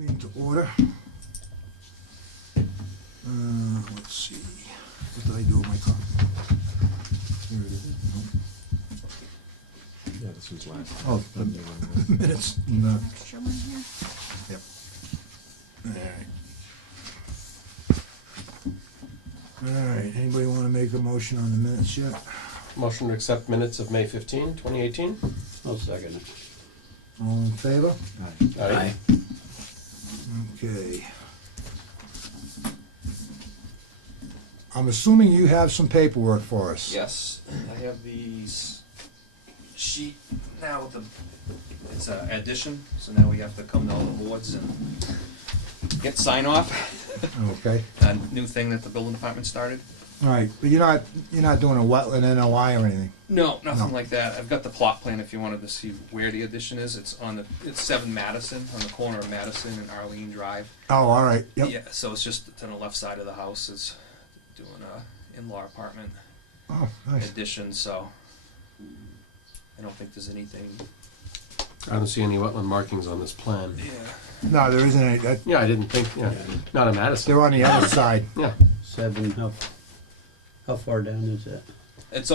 Meeting to order. Let's see. What did I do with my copy? Here it is. Yeah, this was last. Oh, the minutes. No. Extra one here. Yep. All right. Anybody want to make a motion on the minutes yet? Motion to accept minutes of May 15, 2018. I'll second it. All in favor? Aye. Okay. I'm assuming you have some paperwork for us. Yes, I have these sheet now with the, it's an addition, so now we have to come to all the boards and get sign off. Okay. A new thing that the building department started. All right, but you're not doing a wetland NOI or anything. No, nothing No. like that. I've got the plot plan if you wanted to see where the addition is. It's 7 Madison, on the corner of Madison and Arlene Drive. Oh, all right. Yep. Yeah, so it's just on the left side of the house is doing a in-law apartment Oh, nice. addition, so I don't think there's anything. I don't see any wetland markings on this plan. Yeah. No, there isn't any. Yeah, I didn't think, yeah, not a Madison. They're on the other side. Yeah. 7, how far down is that? It's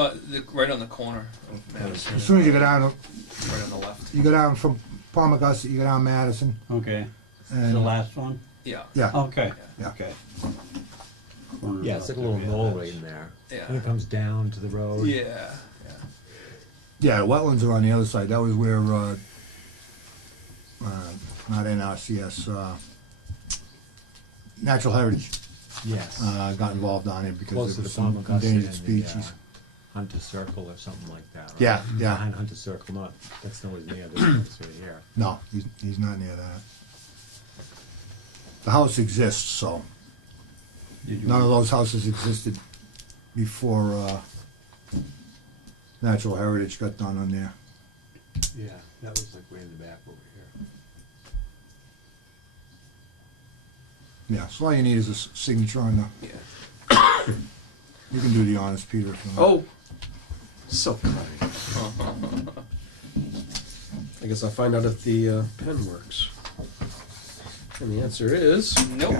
right on the corner of Madison. As soon as you go down, Right on the left. you go down from Pommogussett, you go down Madison. Okay, And the last one? Yeah. Yeah. Okay, Yeah. okay. Yeah, it's like a little knoll right in there. Yeah. And it comes down to the road. Yeah. Yeah, the wetlands are on the other side. That was where, not NRCS, Natural Heritage Yes. got involved on it because Close there to was the some Pommogussett endangered and species. the Hunter Circle or something like that. Right? Yeah, yeah. Behind Hunter Circle, not, that's nowhere near this place right here. No, he's not near that. The house exists, so Did you- none of those houses existed before Natural Heritage got done on there. Yeah, that was like way in the back over here. Yeah, so all you need is a signature on the. Yeah. You can do the honors, Peter, if you want. Oh, so kind. I guess I'll find out if the pen works. And the answer is, Nope.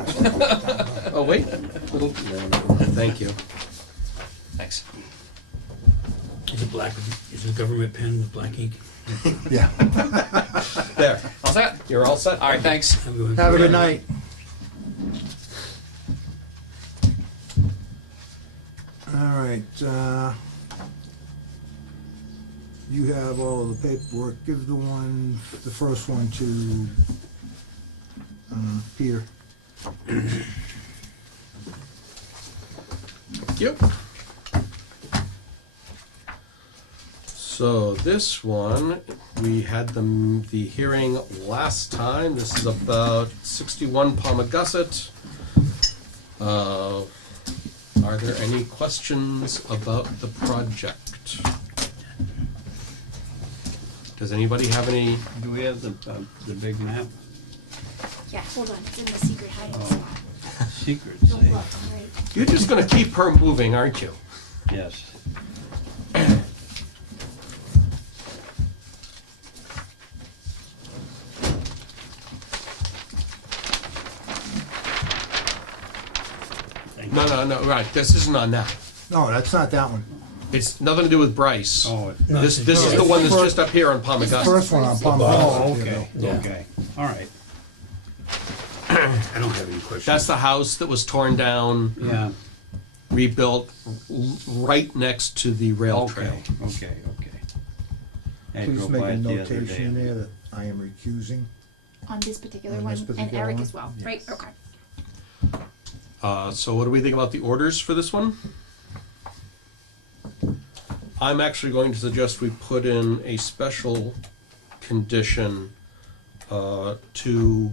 oh wait, little, thank you. Thanks. Is it black, is it a government pen with black ink? Yeah. There, All set? you're all set. All right, thanks. Have a good night. All right, you have all of the paperwork. Give the first one to Peter. Yep. So this one, we had the hearing last time. This is about 61 Pommogussett. Are there any questions about the project? Does anybody have any? Do we have the big map? Yeah, hold on, it's in the secret hiding spot. Secret Don't safe. look, right? You're just gonna keep her moving, aren't you? Yes. No, right, this isn't on that. No, that's not that one. It's nothing to do with Bryce. Oh, This is the one that's just up here on Pommogussett. First one on Pommogussett. oh, okay, Yeah. okay, all right. I don't have any questions. That's the house that was torn down, Yeah, rebuilt right next to the rail trail. okay. I Please drove make by a it the other notation day. there that I am recusing. On this particular On one, this and particular Eric one? as well, right? Okay. So what do we think about the orders for this one? I'm actually going to suggest we put in a special condition to,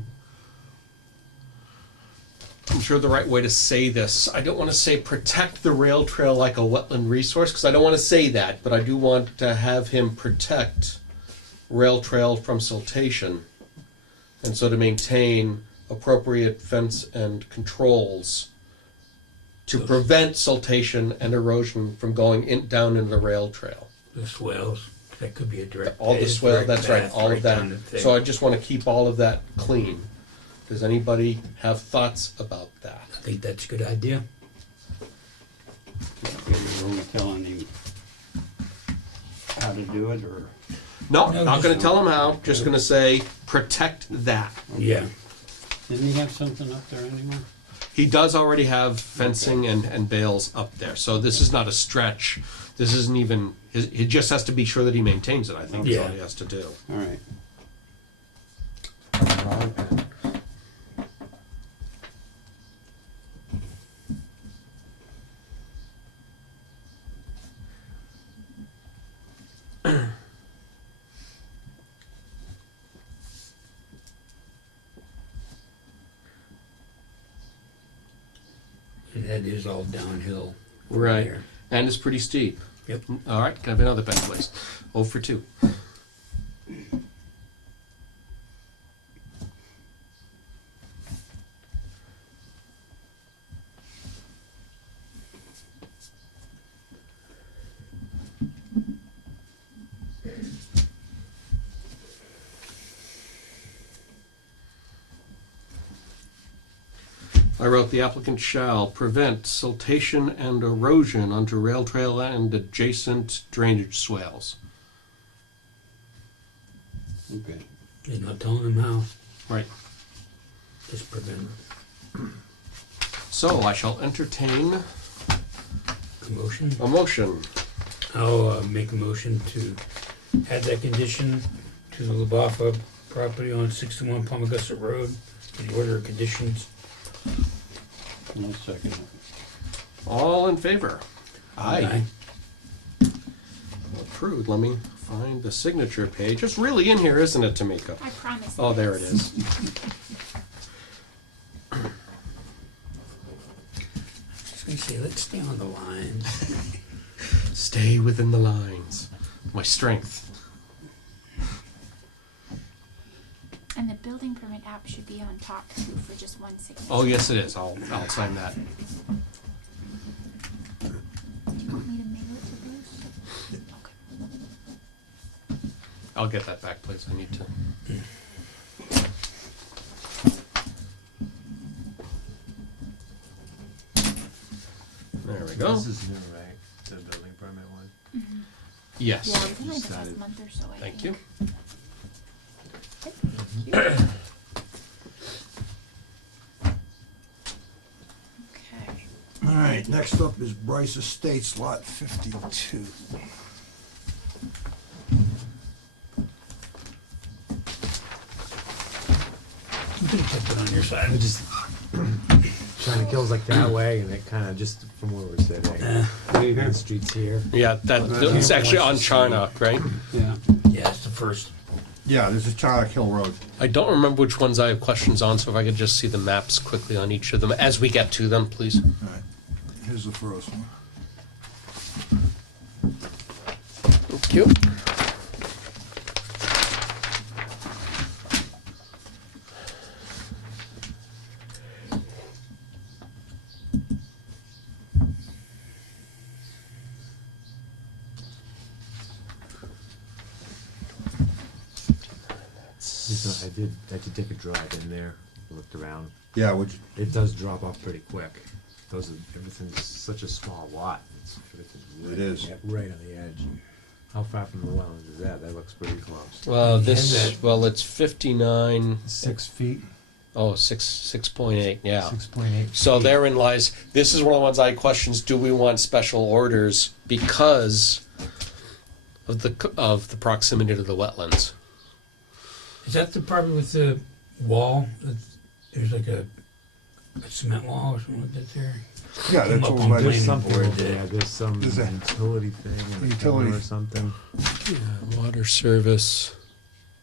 I'm sure the right way to say this, I don't want to say protect the rail trail like a wetland resource, because I don't want to say that, but I do want to have him protect rail trail from siltation, and so to maintain appropriate fence and controls to prevent siltation and erosion from going down into the rail trail. The swales, that could be a direct. All the swale, direct that's right, path all of down that. the thing. So I just want to keep all of that clean. Does anybody have thoughts about that? I think that's a good idea. Are we telling him how to do it, or? No, No, not going to just- tell him how. Just going to say protect that. Yeah. Didn't he have something up there anymore? He does already have fencing and bales up there, so this is not a stretch. This isn't even. He just has to be sure that he maintains it. I think that's all Yeah. he has to do. All right. And that is all downhill. from Right, there. and it's pretty steep. Yep. All right, can I have another pen, please? 0 for 2. I wrote the applicant shall prevent siltation and erosion onto rail trail and adjacent drainage swales. Okay. He's not telling them how. Right. Just prevent So I shall entertain commotion. a motion. I'll make a motion to add that condition to the LaBaffa property on 61 Pommogussett Road in the order of conditions. No second. All in favor? Aye. Approved. Let me find the signature page. It's really in here, isn't it, Tamika? I promise. Oh, there it is. Just gonna say, let's stay on the lines. Stay within the lines. My strength. And the building permit app should be on top too for just one signature. Oh, yes, it is. I'll sign that. Do you want me to mail it to Bruce? Okay. I'll get that back, please. I need to. There we go. This is new, right? The building permit one? Yes. Yeah, within like the Decided. past month or so, I Thank think. you. Okay. All right, next up is Bryce Estates, lot 52. You can put that on your side. I just trying to kills like that way, and it kind of just from where we're sitting. Maybe the streets here. Yeah, it's actually on Charnock, right? Yeah. Yeah, it's the first. Yeah, this is Charnock Hill Road. I don't remember which ones I have questions on, so if I could just see the maps quickly on each of them as we get to them, please. All right, here's the first one. Thank you. I did take a drive in there, looked around. Yeah, which, It does drop off pretty quick. Everything's such a small lot. Everything's It is. right on the edge. How far from the wetlands is that? That looks pretty close. Well, And it's 59. 6 feet, Oh, 6.8, yeah. 6.8. So therein lies, this is one of the ones I questions, do we want special orders because of the proximity to the wetlands? Is that the property with the wall? There's like a cement wall or something like that there? yeah, that's Up over on by planning There's this. something board over there. there. There's some There's a- utility thing in the Utility. corner or something. Yeah, water service.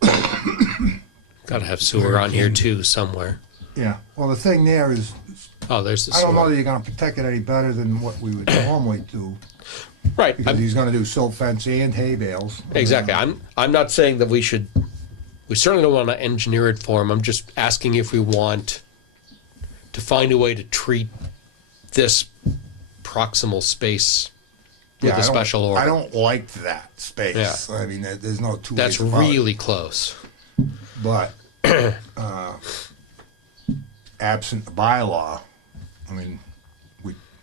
Gotta have sewer on here too somewhere. Yeah, well, the thing there is, Oh, there's the I don't know that sewer. you're gonna protect it any better than what we would normally do, Right, because he's gonna do silt fence and hay bales. exactly. I'm not saying that we certainly don't want to engineer it for him. I'm just asking if we want to find a way to treat this proximal space with Yeah, a special order. I don't like that space. Yeah. I mean, there's no two That's ways about it. really close. But, absent a bylaw, I mean,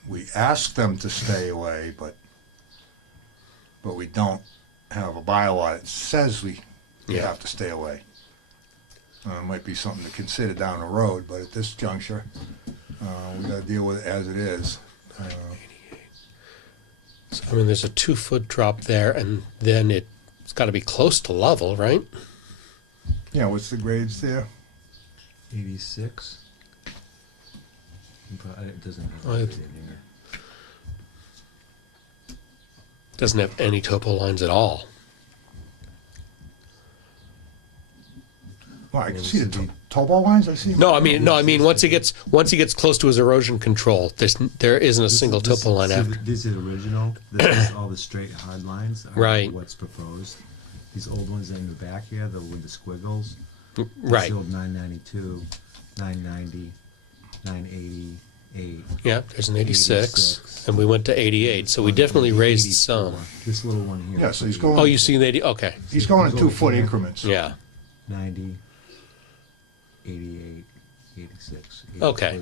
we ask them to stay away, but we don't have a bylaw that says we Yeah. have to stay away. It might be something to consider down the road, but at this juncture, we gotta deal with it as it is. So, I mean, there's a 2-foot drop there, and then it's got to be close to level, right? Yeah, what's the grades there? 86. But it doesn't have Oh, anything here. Doesn't have any topo lines at all. Well, I can see the topo lines, I see. No, I mean once he gets close to his erosion control, there isn't a single topo line so after. This is original. This is all the straight hard lines. Are Right. What's proposed. These old ones in the back here, with the squiggles. Right. The old 992, 990, 988. Yeah, there's an 86, and we went to 88, so we definitely raised some. This little one here. Yeah, so he's going. Oh, you see the 80? Okay. He's going in 2-foot increments. Yeah. 90, 88, 86, 84. Okay.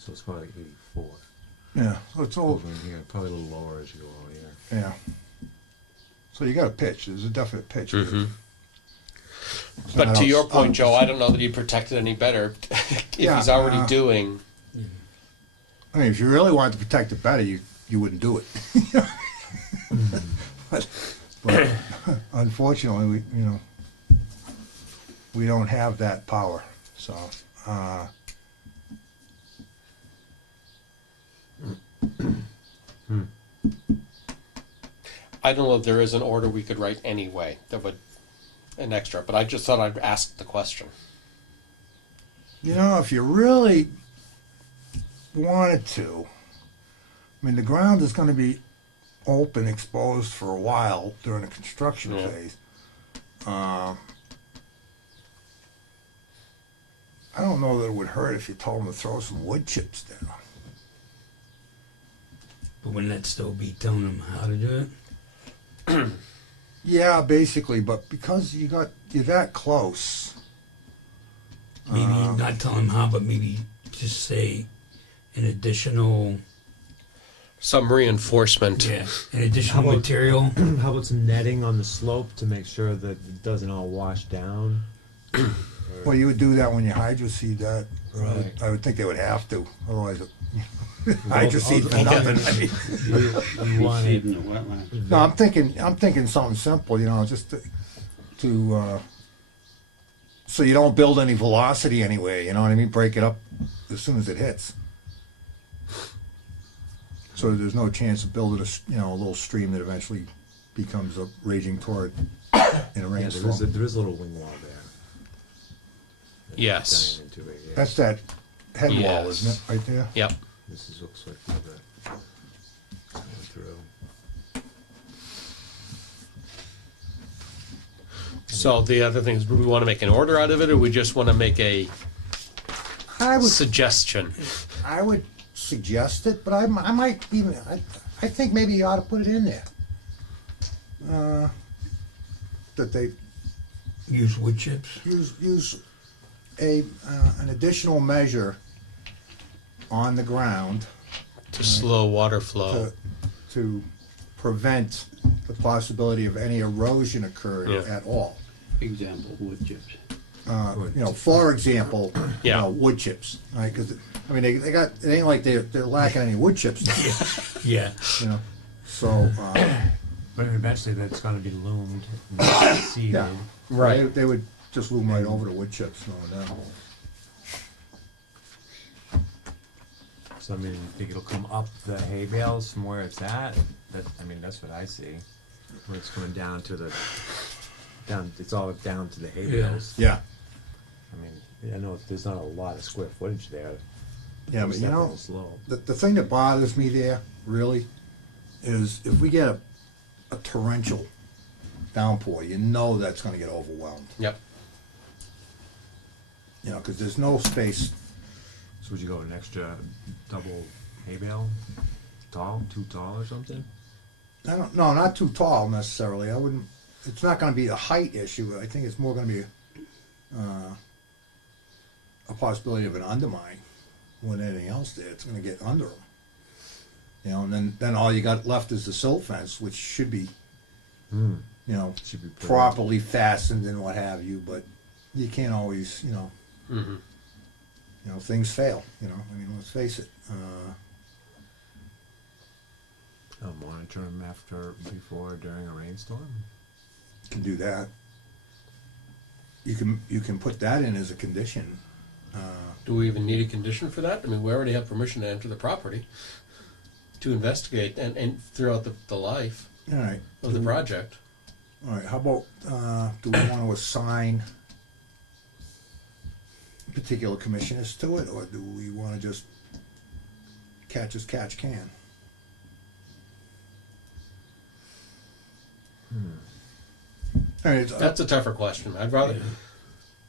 So it's probably 84. Yeah, so it's all, Over in here, probably a little lower as you go out here. yeah. So you got a pitch, there's a definite pitch. Mhm. It's But not to out- your point, Joe, I don't know that he protected any better if Yeah, he's already doing. I mean, if you really wanted to protect it better, you wouldn't do it. but unfortunately, we don't have that power. So, I don't know if there is an order we could write anyway that would an extra, but I just thought I'd ask the question. if you really wanted to, I mean, the ground is going to be open, exposed for a while during the construction Yeah. phase. I don't know that it would hurt if you told them to throw some wood chips down. But wouldn't that still be telling them how to do it? Yeah, basically, but because you're that close. Maybe not tell them how, but maybe just say an additional, Some reinforcement. an additional How about- material. How about some netting on the slope to make sure that it doesn't all wash down? Well, you would do that when you hydro seed that. Right. I would think they would have to, otherwise, hydro seed for I'll- nothing. I mean, You want Seed it, in the wetland. No, I'm thinking something simple, just to so you don't build any velocity anywhere, you know what I mean? Break it up as soon as it hits. So there's no chance of building a little stream that eventually becomes a raging torrent in a yeah, rainstorm. there is a little wing wall there. Yes. Down into it, yeah. That's that head wall, Yes. isn't it, right there? Yep. Looks like the going through. So the other thing is, do we want to make an order out of it, or we just want to make a I would suggestion? suggest it, but I might even, I think maybe you ought to put it in there. That they Use wood chips. use an additional measure on the ground To slow water flow. to prevent the possibility of any erosion occurring Yeah. at all. Example, wood chips. For example, Yeah. wood chips, right? Because I mean, they got, it ain't like they're lacking any wood chips, Yeah. So But eventually that's gonna be loomed and seeded. yeah, Right. They would just loom right over the wood chips, no doubt. So I mean, you think it'll come up the hay bales from where it's at? That's what I see. Where it's going down to it's all down to the hay Yeah. bales. Yeah, I mean, I know there's not a lot of square footage there. yeah, but It's you that know, little slope. the thing that bothers me there, really, is if we get a torrential downpour, that's gonna get overwhelmed. Yep. Because there's no space. So would you go an extra double hay bale? Too tall or something? No, not too tall necessarily. I wouldn't. It's not going to be a height issue. I think it's more going to be a possibility of an undermine with anything else there. It's gonna get under them. You know, and then all you got left is the silt fence, which should be, Hmm. you know, Should be pretty- properly fastened and what have you, but you can't always, you know, Mm-hmm. things fail, I mean, let's face it. I'll monitor them before, during a rainstorm. Can do that. You can put that in as a condition. Do we even need a condition for that? I mean, we already have permission to enter the property to investigate and throughout the life All right. of the project. All right, how about, do we want to assign particular commissioners to it, or do we want to just catch as catch can? All right, That's a tougher question. I'd rather.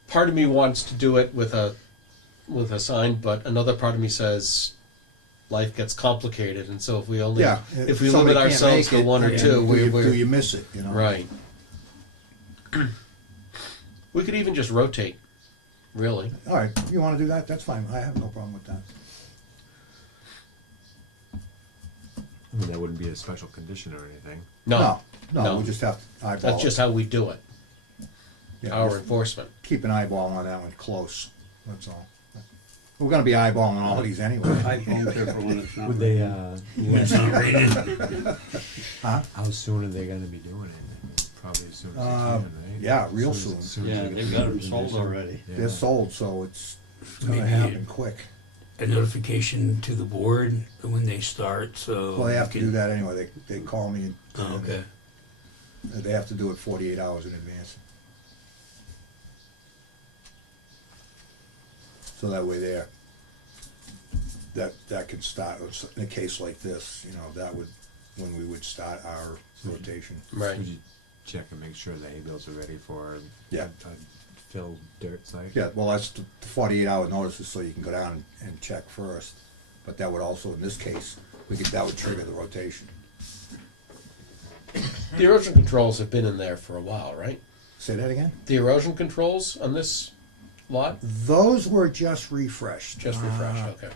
Part of me wants to do it with a sign, but another part of me says life gets complicated, and so if we only yeah, if we somebody limit can't ourselves make to it, one or then two, do you miss it, right. We could even just rotate, really. All right, you want to do that, that's fine, I have no problem with that. I mean, that wouldn't be a special condition or anything. No, No, we just have to eyeball that's it. just how we do it. Yeah, Our just enforcement. keep an eyeball on that one close, that's all. We're gonna be eyeballing all of these anyway. iPhone careful when it's not. Would they, It's not rated. how soon are they gonna be doing it? Probably as soon as they can, right? Yeah, real As soon. as as Yeah, they get they've the got 'em sold condition. already. Yeah. They're sold, so it's gonna Maybe happen quick. A notification to the board when they start, so. Well, they have to you do can- that anyway, they call me and. Oh, okay. They have to do it 48 hours in advance. So that way there, that can start, in a case like this, that would, when we would start our rotation. Right. Would you check and make sure the hay bales are ready for Yeah. a filled dirt site? Yeah, well, that's the 48-hour notice is so you can go down and check first. But that would also, in this case, that would trigger the rotation. The erosion controls have been in there for a while, right? Say that again? The erosion controls on this lot? Those were just refreshed. Just refresh, okay.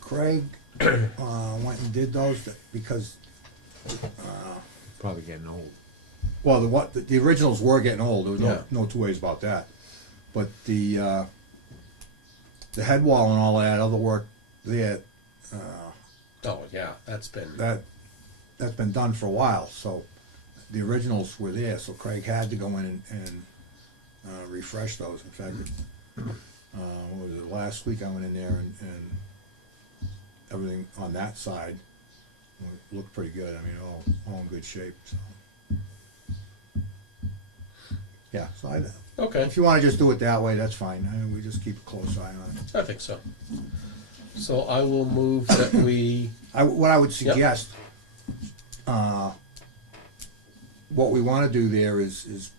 Craig went and did those because, Probably getting old. well, the originals were getting old. There was Yeah. no two ways about that. But the head wall and all that other work there, Oh, yeah, that's been, that's been done for a while. So the originals were there. So Craig had to go in and refresh those. In fact, what was it? Last week I went in there and everything on that side looked pretty good. I mean, all in good shape. So yeah. So okay, if you want to just do it that way, that's fine. I mean, we just keep a close eye on it. I think so. So I will move that we, What I would suggest, what we want to do there is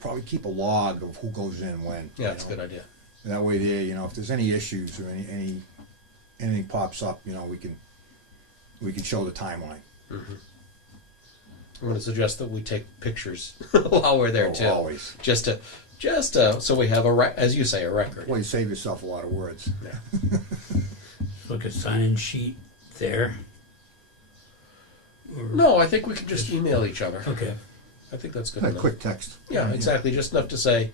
probably keep a log of who goes in when. yeah, it's a good idea. And that way there, if there's any issues or anything pops up, we can show the timeline. I'm gonna suggest that we take pictures while we're there Oh, too. always. Just to, so we have as you say, a record. Well, you save yourself a lot of words. Yeah. Look at sign sheet there. Or- No, I think we can just email each other. Okay. I think that's good A enough. quick text. Yeah, exactly. Just enough to say,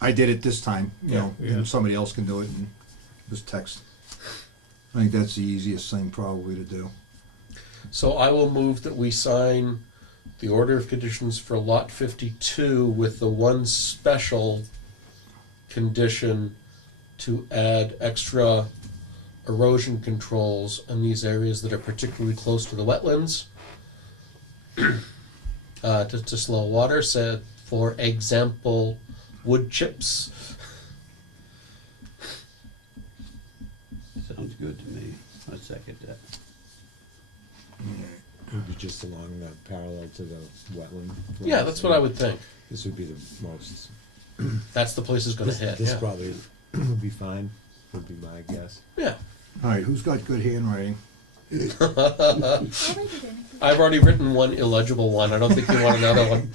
I did it this time, Yeah. and somebody else can do it and just text. I think that's the easiest thing probably to do. so I will move that we sign the order of conditions for lot 52 with the one special condition to add extra erosion controls in these areas that are particularly close to the wetlands to slow water, said for example wood chips. Sounds good to me. I second that. It would be just along the parallel to the wetland. Yeah, that's what I would think. This would be the most. That's the place it's going to hit. This Yeah. probably would be fine. Would be my guess. Yeah. All right, who's got good handwriting? I'll write it in if you I've already written one illegible one. I don't think you want another one.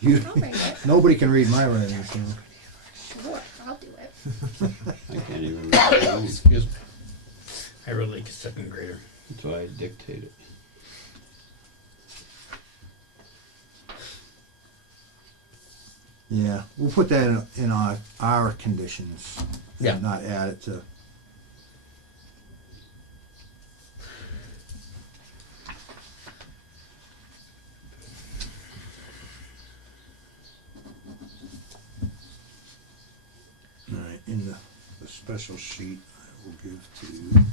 You, I'll write it. nobody can read my writing. So. Sure, I'll do it. I can't even remember. Excuse me. I wrote like a second grader. That's why I dictate it. Yeah, we'll put that in our conditions. Yeah. And not add it to. All right, in the special sheet, I will give to.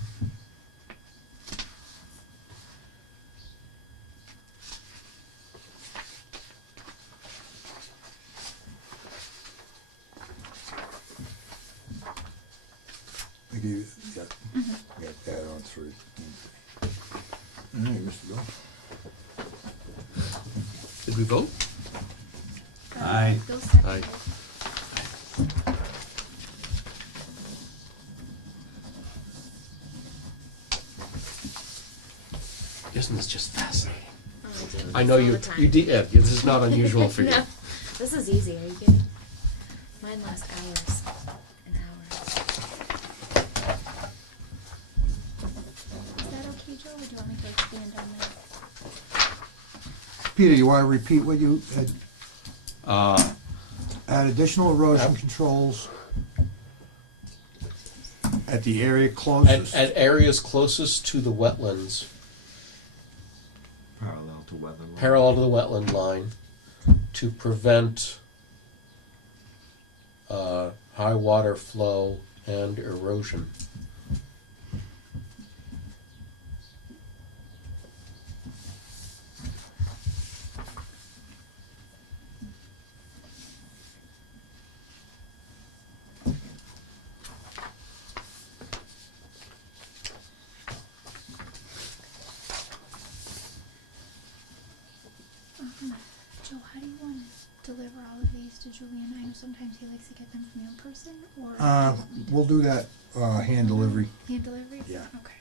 I gave you, yeah, I got that on 3. All right, Mr. Bill. Did we vote? Aye. Bill seconded. Aye. Isn't this just fascinating? Oh, I do. I know All you. the time. You did. Yeah, this is not unusual for you. No, this is easy. Are you kidding? Mine lasts hours and hours. Is that okay, Joe, or do you want me to expand on that? Peter, you want to repeat what you had? Uh, Add additional erosion controls at the area closest. At areas closest to the wetlands, Parallel to wetland. parallel to the wetland line, to prevent high water flow and erosion. Joe, how do you want to deliver all of these to Julian? I know sometimes he likes to get them from you in person, or We'll do that hand delivery. hand delivery? Yeah. Okay.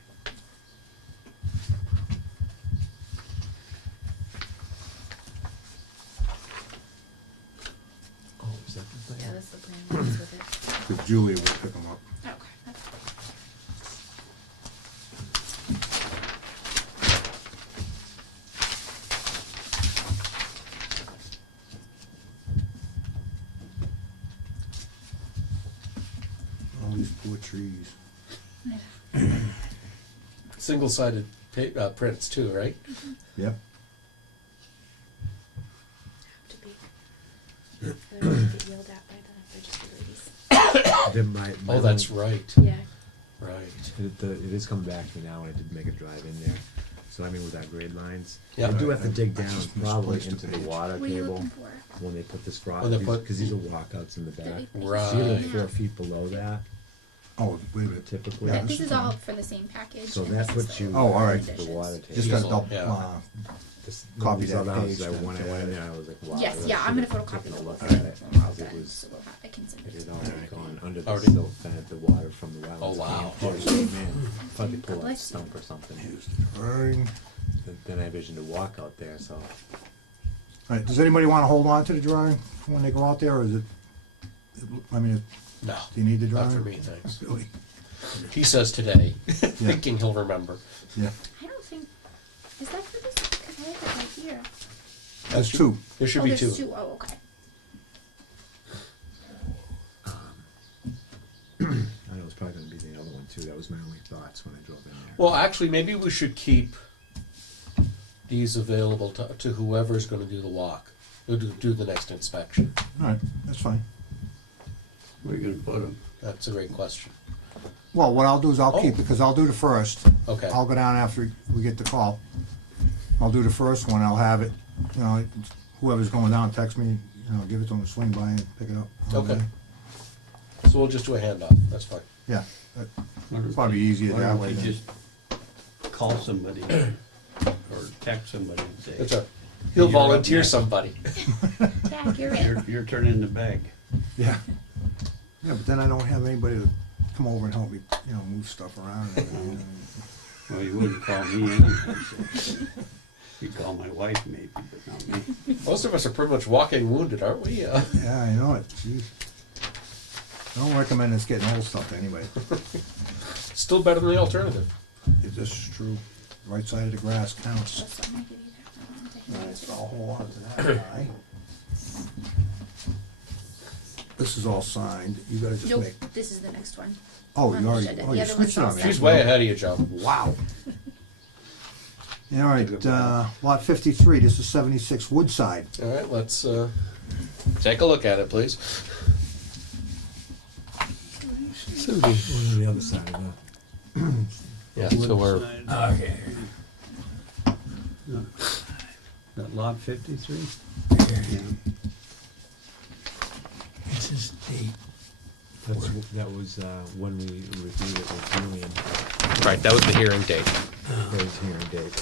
Oh, is that the thing? Yeah, that's the plan. That's with it. Because Julia will pick them up. Okay. That's fine. All these poor trees. Single-sided prints too, right? Yep. Have to be. Otherwise, you get yelled at by the registry ladies. Then my Oh, that's right. Yeah. Right. It is coming back to me now, and I did make a drive in there. So I mean, with our grade lines, Yeah. I do have to dig I down just probably misplaced the into the page. water What are you table looking for? when they put this frost. When they put- Because these are walkouts in the back. Right. So you're Yeah. 4 feet below that Oh, wait a minute. typically. Yeah, This that's is all fine. for the same package. So and that this is puts the you Oh, all right. into the water table. Just got Diesel, double. yeah. This, Copy these other that houses, page, when I then. went in there, I was like, wow. Yes, I yeah, I'm gonna should've photocopy taken the a whole look thing at it, all because it done, was, so I can send it it. had already gone under the Already? silt fed the water from the wetlands. Oh, wow. Came in, thought they God pulled out a bless you. stump or something. Here's the drawing. Then I envisioned a walk out there, so. All right, does anybody want to hold on to the drawing when they go out there, or is it, I mean, No, do you need the not drawing? for me, thanks. Really? He says today, thinking he'll remember. Yeah, I don't think, is that for this? Because I have it right here. that's 2. There should Oh, be there's 2. 2. Oh, okay. I know it's probably gonna be the other one too, that was my only thoughts when I drove in there. Well, actually, maybe we should keep these available to whoever's going to do the walk, who do the next inspection. All right, that's fine. where you gonna put them? That's a great question. Well, what I'll do is I'll keep Oh. it, because I'll do the first. Okay. I'll go down after we get the call. I'll do the first one, I'll have it, you know, whoever's going down, text me, you know, give it to them, swing by and pick it up. Okay. So we'll just do a handoff. That's fine. Yeah, that- Why don't probably easier why that don't way you than. just call somebody or text somebody and say, It's a, he'll You're up volunteer next. somebody. Tag, you're in. you're turning the bag. Yeah. Yeah, but then I don't have anybody to come over and help me, you know, move stuff around. and everything, you know. Well, you wouldn't call me anyway, so. You'd call my wife maybe, but not me. Most of us are pretty much walking wounded, aren't we? Yeah, I know it, jeez. I don't recommend us getting old stuff anyway. Still better than the alternative. It's just true. Right side of the grass counts. That's what I'm gonna give you that one to hand That's to. a whole lot to that guy. This is all signed. You gotta just Nope, make. this is the next one. Oh, on you the already. agenda. Oh, The you other switched it one's on me. all She's way ahead of you, Joe. Wow. All right, lot 53. This is 76 Woodside. All right, let's take a look at it, please. One on the other side of that. Yeah, so we're Okay. That lot 53? Here. This is date. That was when we reviewed it with Julian. right. That was the hearing date. That was hearing date.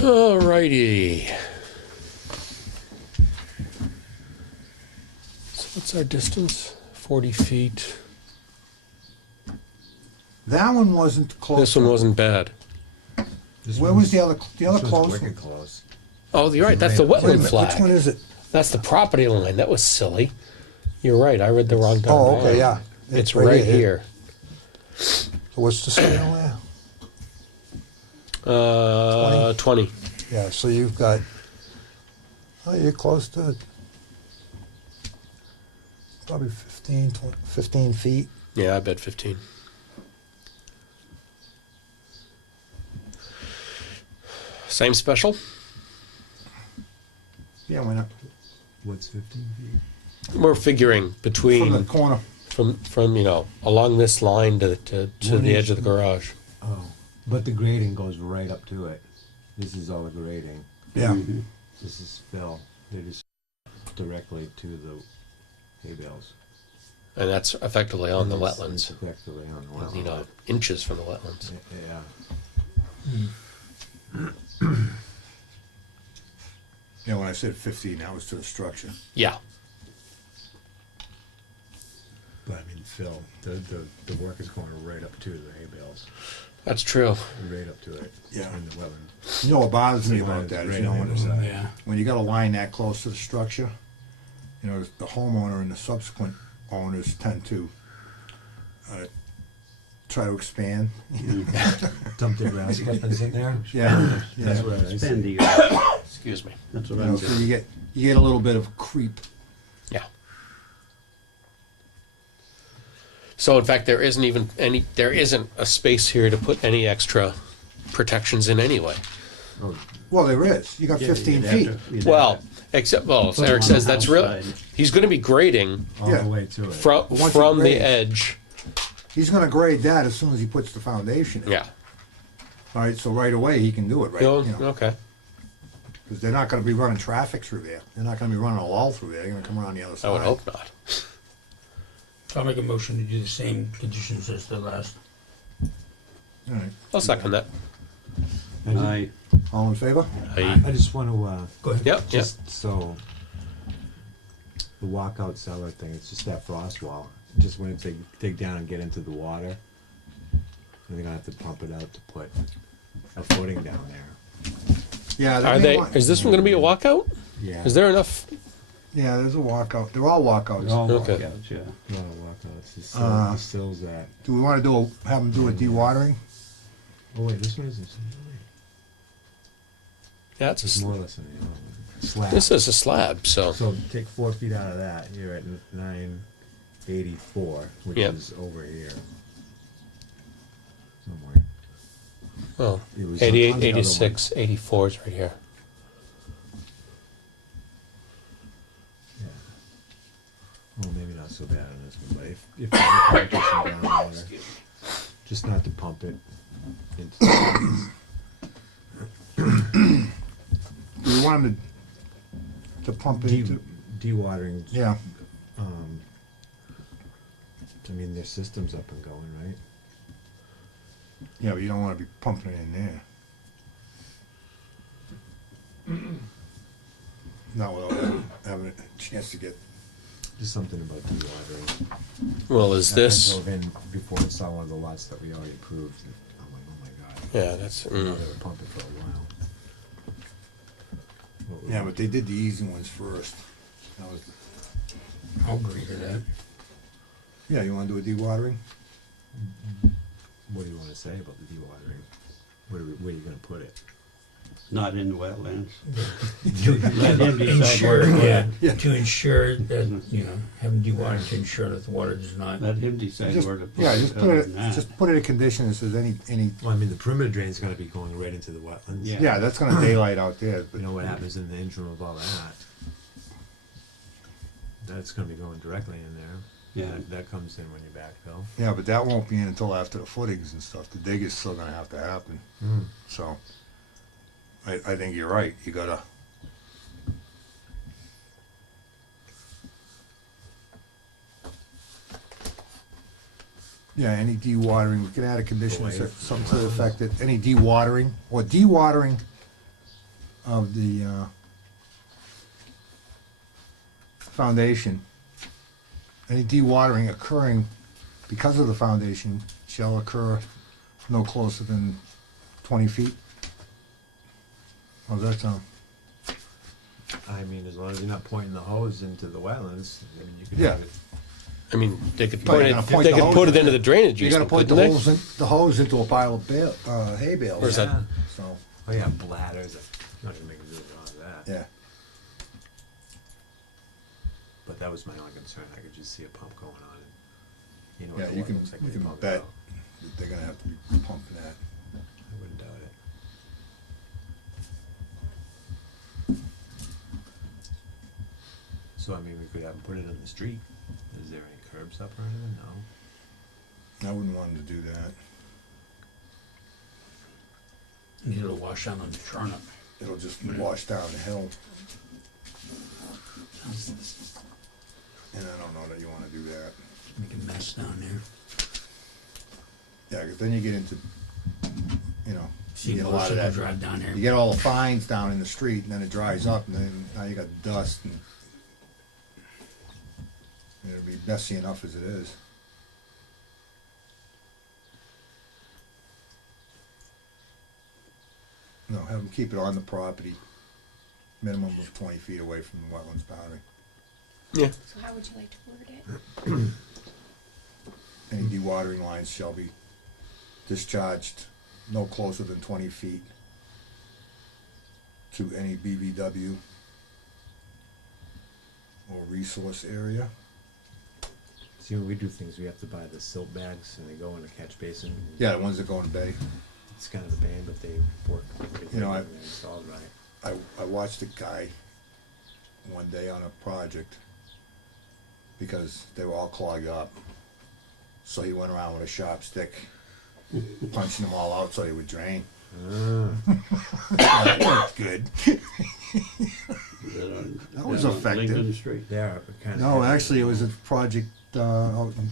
Alrighty. So what's our distance? 40 feet. That one wasn't close. This one wasn't bad. Where was the other This close one's one? wicked close. Oh, you're right. That's the Wait a wetland minute, which one flag. is it? That's the property line. That was silly. You're right. I read the wrong darn Oh, okay, line. yeah. It's right here. So what's the scale there? 20. Yeah, so you've got, oh, you're close to it. Probably 15 feet. Yeah, I bet 15. Same special? Yeah, why not? What's 15 feet? We're figuring From the between corner. from along this line to One the inch. edge of the garage. Oh, but the grading goes right up to it. This is all the grading. Yeah. This is fill. They just directly to the hay bales. And that's effectively on the It's wetlands. effectively on the wetland. Inches from the wetlands. Yeah. Yeah, when I said 15, that was to the structure. Yeah. But I mean, fill. The work is going right up to the hay bales. That's true. Right up to it. Yeah. In the wetland. You know what bothers me The line about is that is, right you know, on the other side. Yeah. when you got a line that close to the structure, you know, the homeowner and the subsequent owners tend to try to expand. Dump their grass clippings in there. Yeah, That's yeah. what I see. Spendy. Excuse me. That's what You I'm know, so doing. you get a little bit of creep. Yeah. So in fact, there isn't a space here to put any extra protections in anyway. Well, there is. You got 15 feet. Well, except as Put Eric them says, on the that's real. outside. He's going to be grading All Yeah. the way to it. from But once he the grades- edge. He's going to grade that as soon as he puts the foundation in. Yeah. All right, so right away he can do it, right? Oh, You know, okay. because they're not going to be running traffic through there. They're not going to be running a lull through there. They're going to come around the other side. I would hope not. So I'll make a motion to do the same conditions as the last. All right. I'll second that. Aye. All in favor? I, I just want to, Go ahead. yep. Yep. just so the walkout cellar thing, it's just that frost wall. Just when they dig down and get into the water, and they're gonna have to pump it out to put a footing down there. Yeah. Are they? Is this one going to be a walkout? Yeah. Is there enough? Yeah, there's a walkout. They're all walkouts. All Okay. walkouts, yeah. No walkouts. It's Uh, still that. Do we want to have them do a dewatering? Oh wait, this one isn't. Yeah, It's more or less an slab. this is a slab, so So take 4 feet out of that. You're at 984, which Yep. is over here somewhere. well, It was 88, on the other 86, 84 is right here. Yeah. Well, maybe not so bad on this one, but if you get some groundwater, just not to pump it into. Do we want them to pump into? Dewatering. Yeah. I mean, their system's up and going, right? Yeah, but you don't want to be pumping it in there. Not without having a chance to get. Just something about dewatering. Well, is I this? drove in before and saw one of the lots that we already approved. And I'm like, oh my god. Yeah, that's. I thought they were pumping for a while. What was Yeah, it? but they did the easy ones first. That was. I'll agree to that. Yeah, you wanna do a dewatering? What do you wanna say about the dewatering? Where are you gonna put it? Not in the wetlands. To Let him decide ensure, where to put yeah, Yeah. to ensure that, you know, having dewatering to ensure that the water does not. Let him decide Just, where to put yeah, it. just put other it, than that. just put it in a condition that says any, Well, I mean, the perimeter drain's gonna be going right into the wetlands. Yeah. yeah, that's gonna daylight out there, You but, know what happens in the interim of all that? That's gonna be going directly in there. Yeah. That comes in when you backfill. yeah, but that won't be in until after the footings and stuff. The dig is still gonna have to happen, so. I think you're right, you gotta. Yeah, any dewatering, we can add a condition, Away. something to the effect that any dewatering, or dewatering of the, foundation, any dewatering occurring because of the foundation shall occur no closer than 20 feet. How's that sound? I mean, as long as you're not pointing the hose into the wetlands, I mean, you could Yeah. have it. I mean, they could But point you're it, gonna point they the could hose put it in into the drainage You gotta easement, put the couldn't they? hose into a pile of hay bales. Or is that- Yeah. So, Oh yeah, bladders, not gonna make a good job of that. yeah, But that was my only concern, I could just see a pump going on and, you know yeah, what the you water can, looks like you when you can pump it bet out. that they're gonna have to be pumping that. I wouldn't doubt it. So I mean, we could have them put it in the street. Is there any curbs up or anything? No. I wouldn't want them to do that. Need to wash out on the Charnock. It'll just wash down the hill. And I don't know that you wanna do that. Make a mess down there. Yeah, 'cause then you get into, you know, you get a lot of People that. drive down there. You get all the fines down in the street, and then it dries up, and then now you got dust, and it'll be messy enough as it is. No, have them keep it on the property, minimum of 20 feet away from the wetlands boundary. Yeah. So how would you like to word it? Any dewatering lines shall be discharged no closer than 20 feet to any BVW or resource area. See, when we do things, we have to buy the silt bags and they go in a catch basin. Yeah, the ones that go in the bay. It's kind of a pain, but they work pretty good. You know, when they're installed right. I watched a guy one day on a project because they were all clogged up. So he went around with a sharp stick, punching them all out so they would drain. That worked good. That was effective. Lincoln Street. They are kind of. No, actually, it was a project out in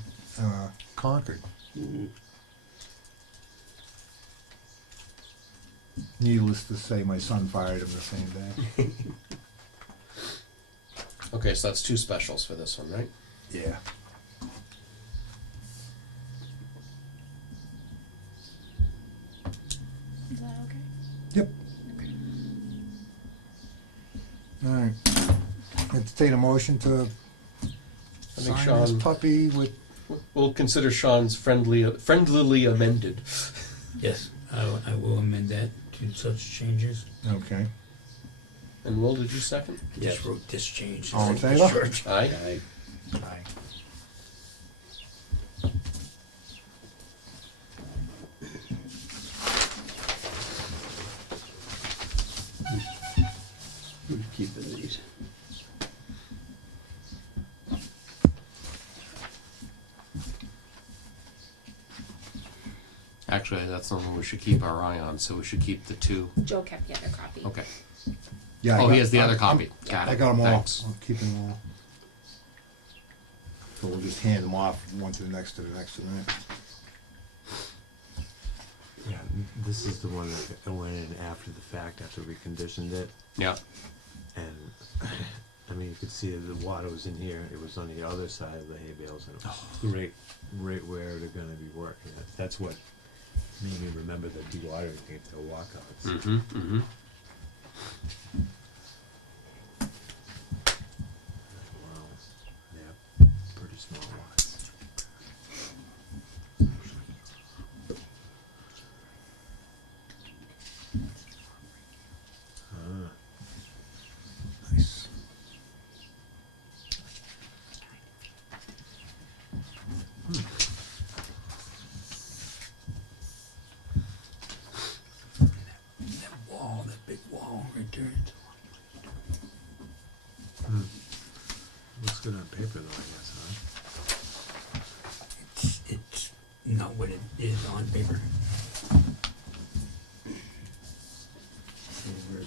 Concord. Mhm. Needless to say, my son fired him the same day. Okay, so that's two specials for this one, right? Yeah. Is that okay? Yep. Okay. All right. Entertain a motion to think sign this Sean- puppy with. We'll consider Sean's friendlily amended. Yes, I will amend that to such changes. Okay. And Will, did you second? Just wrote this change. All in It's like favor? church. Aye. Aye. Aye. Who's keeping these? Actually, that's the one we should keep our eye on, so we should keep the two. Joe kept the other copy. Okay. Yeah. Oh, he has the other copy. I Got it. got them all. Thanks. I'm keeping them all. So we'll just hand them off, one to the next, to the next, to the next. Yeah, this is the one that went in after the fact, after we conditioned it. Yeah. And, I mean, you could see the water was in here, it was on the other side of the hay bales, and it was right where they're gonna be working. That's what made me remember the dewatering thing, the walkouts. Mm-hmm. Mm-hmm. Wow, yeah, pretty small lots. not what it is on paper. So we're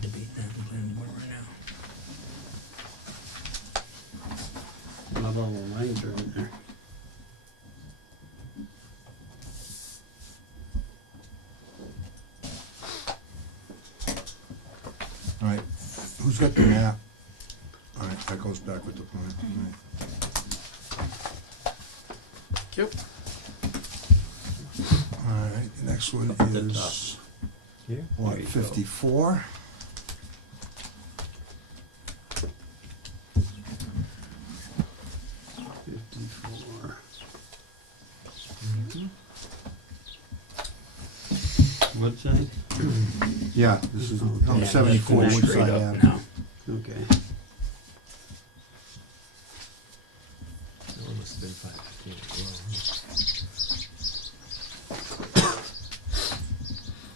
debating that in the planning board right now. Not all the lines are in there. All right, who's got the map? All right, that goes back with the plan. All right. Thank you. All right, the next one Up at the is, Here? what, There you go. 54? Woodside? Yeah, this is, Okay. Yeah, 74 that's Woodside straight up Ave. now. Okay. It almost been 5:15 as well.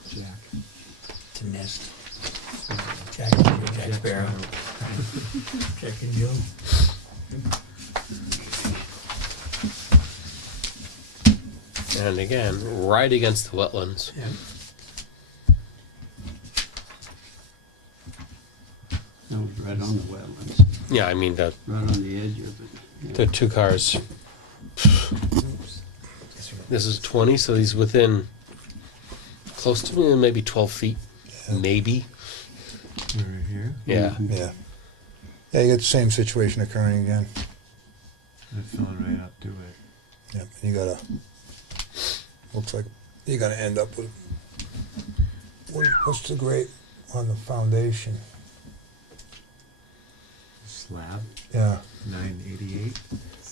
Jack. It's a nest. Jack Sparrow. Jack and Jill. And again, right against the wetlands. Yeah. That was right on the wetlands, Yeah, I mean, the right on the edge of it. Yeah. 2 cars. This is 20, so he's within close to maybe 12 feet. Maybe. Right here. Yeah. Yeah. Yeah, you got the same situation occurring again. They're filling right up to it. Yep, you gotta, looks like you're gonna end up with, what's the grade on the foundation? Slab, Yeah, 988.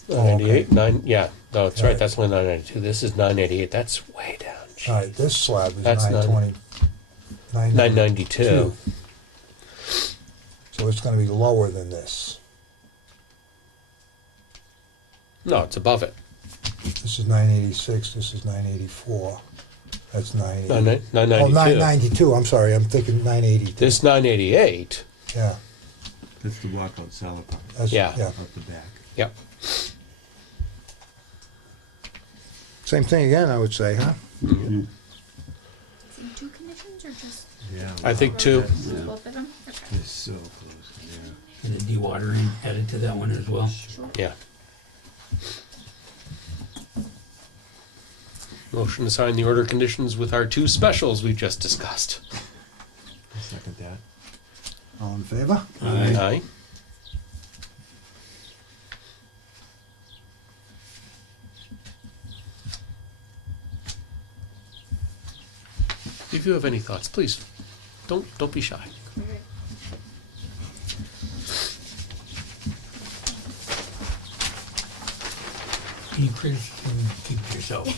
998? 9, yeah. No, that's Yeah. right. That's only 992. This is 988. That's way down. all right, this slab is That's 920. 992. So it's gonna be lower than this. No, it's above it. This is 986, this is 984. That's 980. 992. Oh, 992, I'm sorry, I'm thinking 982. This 988. Yeah, That's the walkout cellar part, that's, Yeah. yeah. out the back. Yep. Same thing again, I would say, huh? Mhm. Is it 2 conditions or just Yeah. I think 2. Yeah. both of them? Okay. It's so close, yeah. And the dewatering added to that one as well. Sure. Yeah. Motion to sign the order conditions with our 2 specials we just discussed. I'll second that. All in favor? Aye. If you have any thoughts, please don't be shy. Okay. Any criticism, keep to yourself.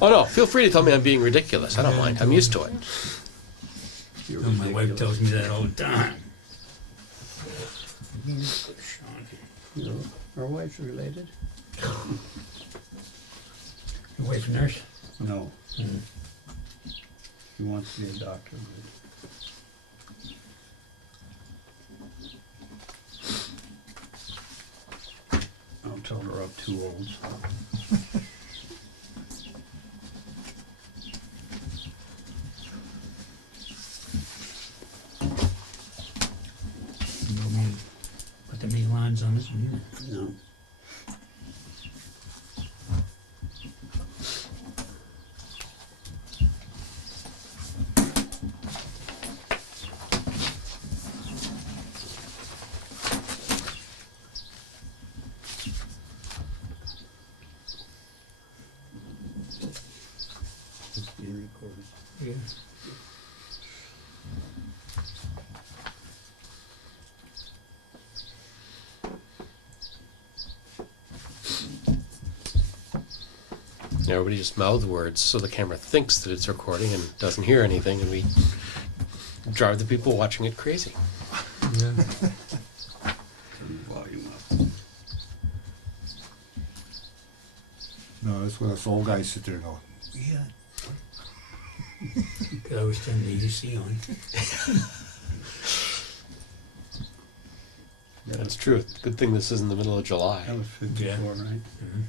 Oh no, feel free to tell me I'm being ridiculous. I don't mind. I'm used to it. You're My wife ridiculous. tells me that all the time. You know, our wife's related? Your wife a nurse? No, Mm. he wants to be a doctor, but I'll tell her I'm too old. You know me, put that many lines on this one either. No. It's being recorded. Yeah. Everybody just mouth words so the camera thinks that it's recording and doesn't hear anything, and we drive the people watching it crazy. Yeah. Turn the volume up. No, that's where us old guys sit there and go, yeah. Could always turn the AC on. That's true. Good thing this is in the middle of July. That was 54, right? Mhm.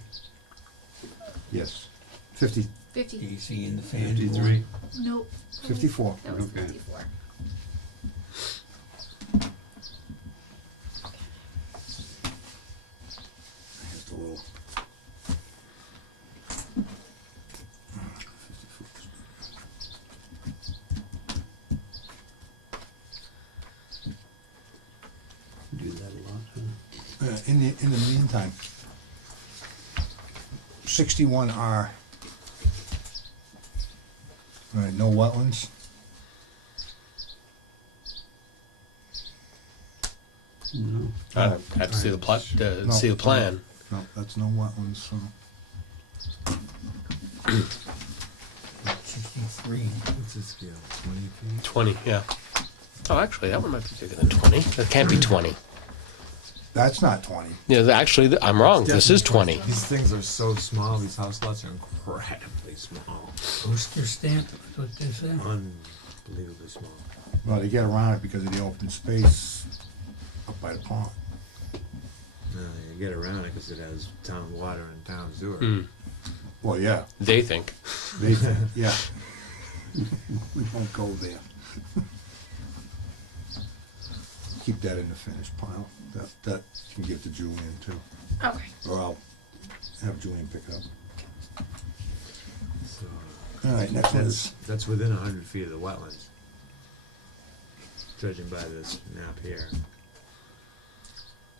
Yes. 50, 50. AC in the fan. 53? Nope. 54. That was Okay. 54. Just a little. Do that a lot, huh? In the meantime, 61R. All right, no wetlands. No. I have to see the plot, No. see the plan. No, that's no wetlands, so. 63. What's the scale? 20 feet? 20, yeah. Oh, actually, that one might be bigger than 20. That can't be 20. That's not 20. Yeah, actually, I'm wrong. This is 20. These things are so small. These house lots are incredibly small. Poster stamp, that's what they say. Unbelievably small. Well, they get around it because of the open space up by the pond. You get around it because it has town water and town sewer. Mm, Well, yeah, they think. they think, yeah. We won't go there. Keep that in the finished pile. That you can give to Julian too, Okay. or I'll have Julian pick it up. So All right, next one is, that's within 100 feet of the wetlands. Judging by this map here.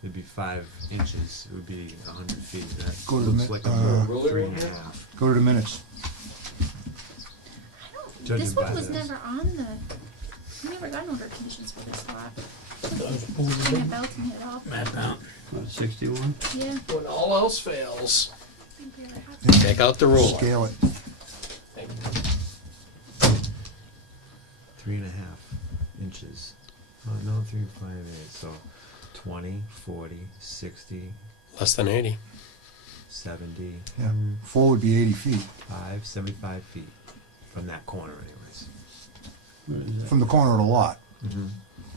It'd be 5 inches. It would be 100 feet. That Go to the looks mi- like a uh, 3.5. go to the minutes. I don't. Judging This by one was this. never on the. We never got an order of conditions for this lot. Those Ring a bell to me at all. map out. What, 61? Yeah. When all else fails, I think we ever had that. take out the ruler. Scale it. 3.5 inches. Oh, no, 3.58. So 20, 40, 60, Less than 80. 70, Yeah, 4 would be 80 feet. 75 feet from that corner anyways. Where is that? From the corner of the lot, Mm-hmm.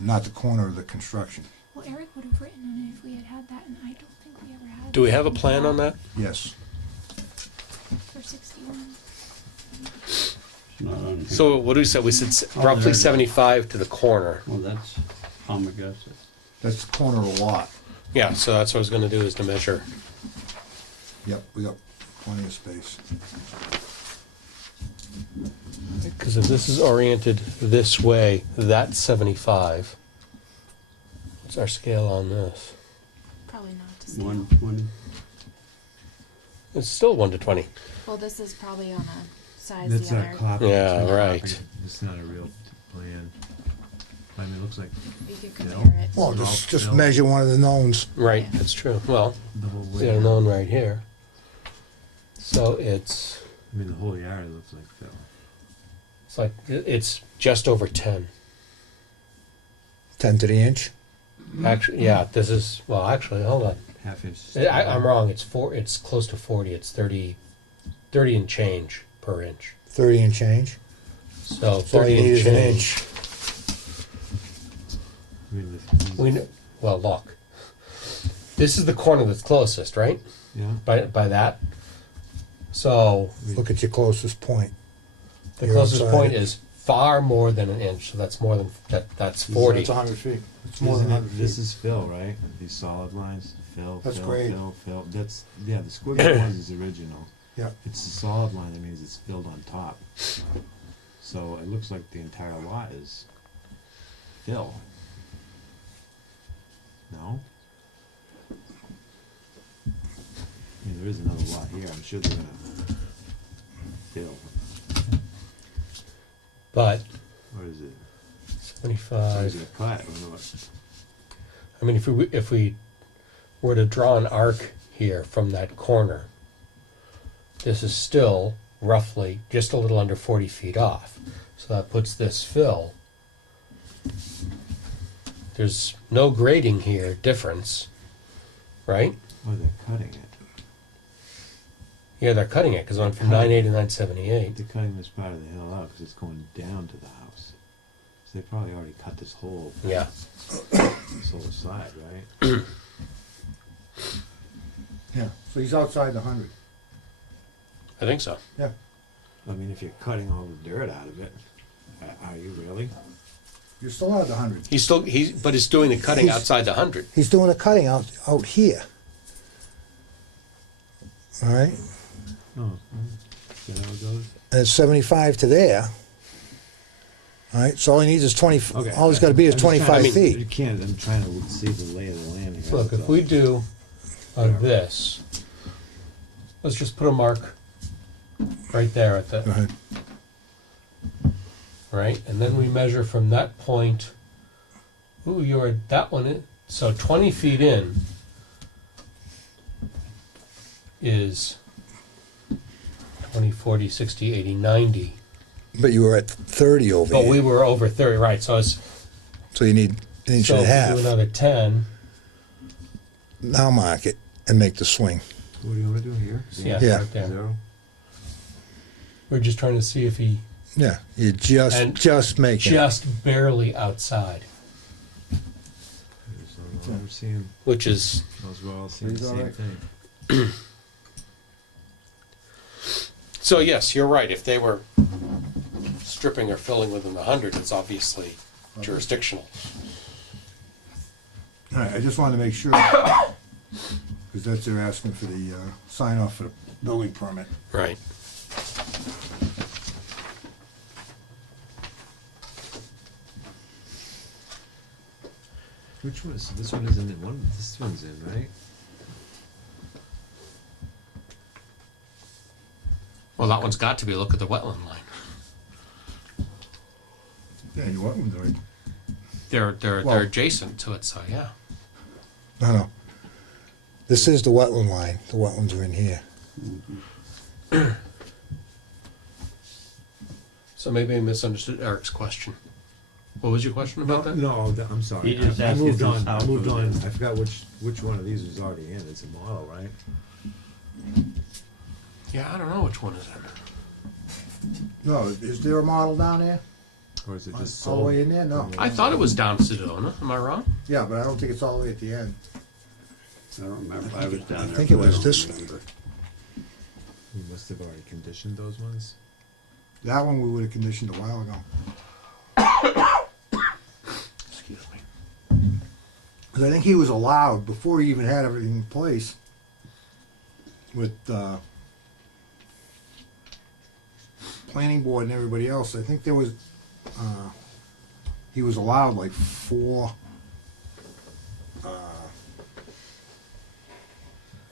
not the corner of the construction. Well, Eric would have written on it if we had had that, and I don't think we ever had. Do we have a plan on that? Yes. For 61. It's not on here. So what do we say? We said Oh, there it roughly is. 75 to the corner. Well, that's Pommogussett. That's the corner of the lot. Yeah, so that's what I was going to do is to measure. Yep, we got plenty of space. Because if this is oriented this way, that's 75. What's our scale on this? Probably not to scale. 120. It's still 1 to 20. Well, this is probably on a size That's the our other. copy. Yeah, It's not a right. copy. It's not a real plan. I mean, it looks like You could Yeah. compare it. Well, Well, just no. measure one of the knowns. Right, Yeah. that's true. Well, the whole we way. got a known right here. So it's I mean, the whole yard looks like Phil. it's just over 10. 10 to the inch? Actually, yeah, this is, well, actually, hold on. Half inch. I'm wrong. It's close to 40. It's 30 and change per inch. 30 and change? So 30 40 and meters an change. inch. I mean, Well, look. This is the corner that's closest, right? yeah. By that. So Look at your closest point. the You're closest outside. point is far more than an inch. So that's more than that's 40. It's 100 feet. It's Isn't more than it- 100 feet. This is fill, right? These solid lines, fill, That's fill, grade. fill, fill. That's yeah. The squiggly ones is original. Yeah. It's the solid line. That means it's filled on top. So it looks like the entire lot is fill. No. I mean, there is another lot here. I'm sure they're gonna fill. But What is it? Or 75. is it a cut or what? I mean, if we were to draw an arc here from that corner, this is still roughly just a little under 40 feet off. So that puts this fill. There's no grading here difference, right? Oh, they're cutting it. Yeah, they're cutting it because it went from 980 to 978. They're cutting this part of the hill out because it's going down to the house. So they probably already cut this whole Yeah. side, right? Yeah, so he's outside the 100. I think so. Yeah. I mean, if you're cutting all the dirt out of it, are you really? You're still at the 100. But he's doing the cutting He's- outside the 100. He's doing the cutting out here. All right? Oh, see how it goes? And it's 75 to there. All right, so all he needs is 20, Okay. all he's gotta be is I'm just trying- 25 I mean, feet. You can't, I'm trying to see the lay of the land here. Look, that's if all. we do on this, let's just put a mark right there at Go the, ahead. right? And then we measure from that point, ooh, you're at that one, so 20 feet in is 20, 40, 60, 80, 90. But you were at 30 over But we here, were over 30, right, so it's, so you need an inch so and a if we half. do another 10, Now mark it and make the swing. What do you want to do here? yeah, Yeah. right there. 0? We're just trying to see if he Yeah, you And just make it. just barely outside, Here's all I'm seeing. which is, Those were all seeing the He's all same right. thing. so yes, you're right, if they were stripping or filling within the 100, it's obviously jurisdictional. All right, I just wanted to make sure, because that's, they're asking for the sign off for the building permit. Right. Which one is, this one isn't in one, this one's in, right? Well, that one's got to be, look at the wetland line. Yeah, you want them to, They're Well- adjacent to it, so yeah. no. This is the wetland line, the wetlands are in here. So maybe I misunderstood Eric's question. What was your question about that? No, I'm sorry. He just I asked if moved this on, I house moved was on, in. I forgot which one of these was already in, it's a model, right? Yeah, I don't know which one is it. No, is there a model down there? Or is it just All the sold? way in there? No. I thought it was down Sedona, am I wrong? Yeah, but I don't think it's all the way at the end. I don't remember, I was down I there. think it but I was don't this one. remember. You must have already conditioned those ones. That one we would have conditioned a while ago. Excuse me. Because I think he was allowed, before he even had everything in place, with planning board and everybody else, I think there was, he was allowed like 4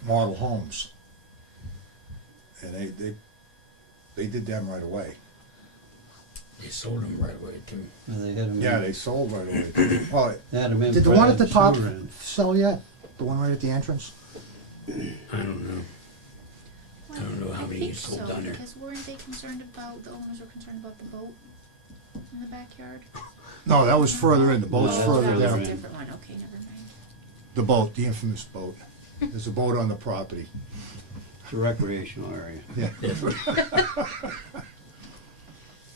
model homes. And they did them right away. They sold them right away too. Well, they had 'em in- Yeah, they sold right away. Well, they had 'em in did the one at the Brad's top sewer end. sell yet? The one right at the entrance? I don't know. I don't know how many you think sold so, down there. because weren't they concerned about, the owners were concerned about the boat in the backyard? No, that was further in. The boat's No, further That was a down. different one, okay, never mind. The boat, the infamous boat. There's a boat on the property. It's a recreational area, Yeah.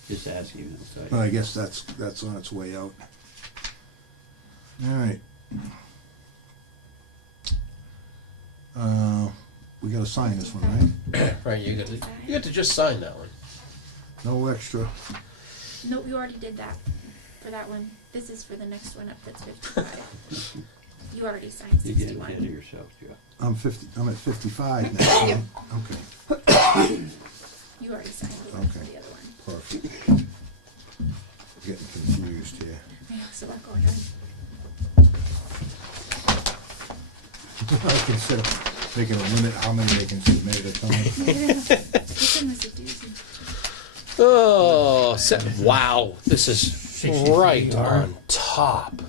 just asking, outside. Well, I guess that's on its way out. All right. We gotta sign this one, right? Right, you get to just sign that one. No extra. No, you already did that for that one. This is for the next one up, that's 55. You already signed You're getting ahead of 61. yourself, Joe. I'm at 55 now. Yep. Okay, You already signed the one for Okay. the other one. perfect. Getting confused here. Yeah, so I'll go ahead. I consider making a limit how many they can submit at a time. This one was a doozy. Oh, wow, this is 63 right R. on top.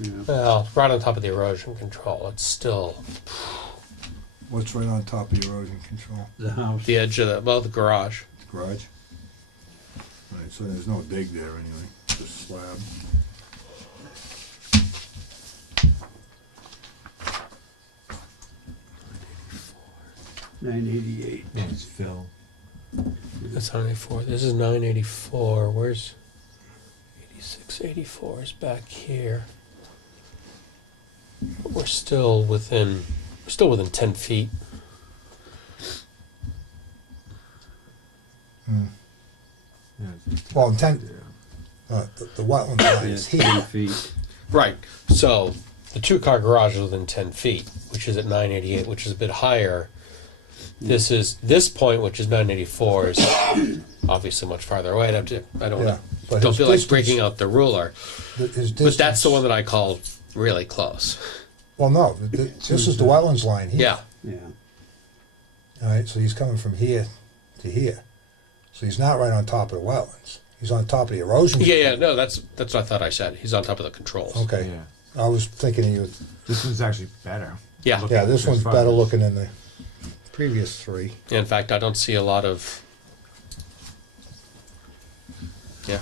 Yeah. Well, right on top of the erosion control. It's still What's right on top of the erosion control? The house, the edge of the garage. Garage? All right, so there's no dig there anyway, just slab. $988. It's Phil. That's 984. This is 984. Where's 86? 84 is back here. But we're still within 10 feet. Yeah, Well, intent, yeah. the wetland line is Yeah, 10 here. feet. Right. So the two-car garage is within 10 feet, which is at 988, which is a bit higher. This point, which is 984, is obviously much farther away. I don't Yeah, want but don't his feel like distance- breaking out the ruler. His But that's the distance- one that I call really close. Well, no, this is the wetlands line here. Yeah. Yeah. All right, so he's coming from here to here. So he's not right on top of the wetlands. He's on top of the erosion. Yeah. No, that's what I thought I said. He's on top of the controls. Okay, Yeah. I was thinking he was, This one's actually better. Yeah. Looking yeah, this as one's far better as- looking than the previous three. In fact, I don't see a lot of. Yeah.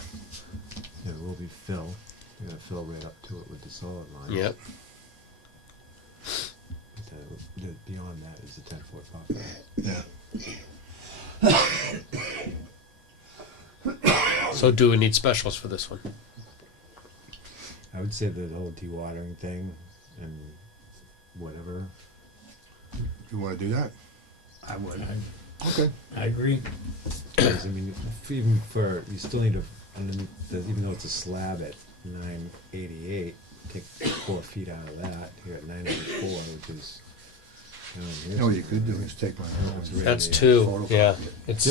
Yeah, there will be fill. You're gonna fill right up to it with the solid line. Yep. But beyond that is the 10-foot buffer. Yeah. So do we need specials for this one? I would say the whole dewatering thing and whatever. You wanna do that? I would. Okay. I agree. 'Cause, I mean, even for, you still need to, underneath even though it's a slab at 988, take 4 feet out of that. You're at 984, which is. You know what you could do is take my. That's two. Yeah. It's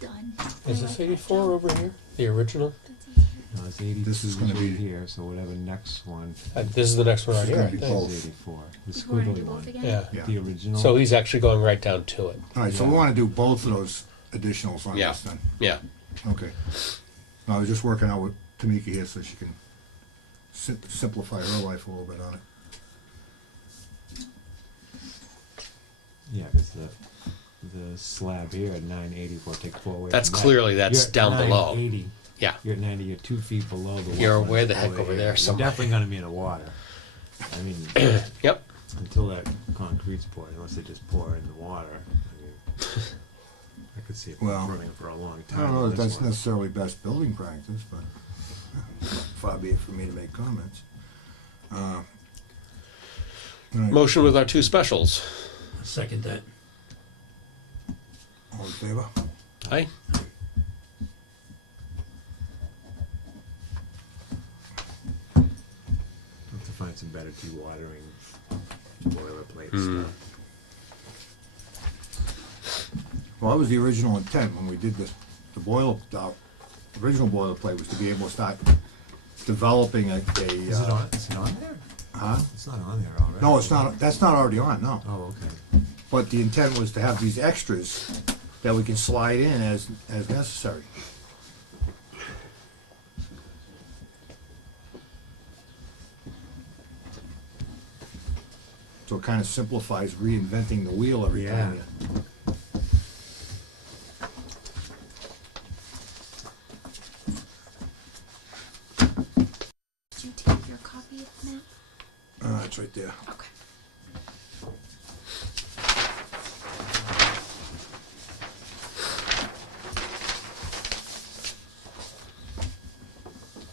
Done. is this 84 over here? The original? That's easier. No, it's 82 This is gonna be- here, so whatever next one This is the next one right This is here. I gonna be think. both. is 84. The We're gonna squiggly do both one. again? Yeah. Yeah. The original. So he's actually going right down to it. All right, so we wanna do both of those additionals on Yeah. this then. Yeah. Okay. No, I was just working out with Tamika here so she can simplify her life a little bit on it. Yeah, because the slab here at 984, take 4 away. That's from that. clearly that's You're at down below. 980. Yeah. You're at 90. You're 2 feet below the. You're wetlands way the heck over here. there You're somewhere. definitely going to be in the water. I mean, Yep. until that concrete's poured, unless they just pour it in the water. I mean, I could see it Well, running for a long I time. don't know with if this that's one. necessarily best building practice, but far be it for me to make comments. All right, Motion with our two specials. Second that. all in favor? Aye. Have to find some better dewatering boilerplate Mm. stuff. Well, that was the original intent when we did the original boilerplate was to be able to start developing Is it on? Is it on there? Huh? It's not on there already. No, it's not, that's not already on, no. Oh, okay. But the intent was to have these extras that we can slide in as necessary. So it kind of simplifies reinventing the wheel every time. Did you take your copy of the map? It's right there. Okay.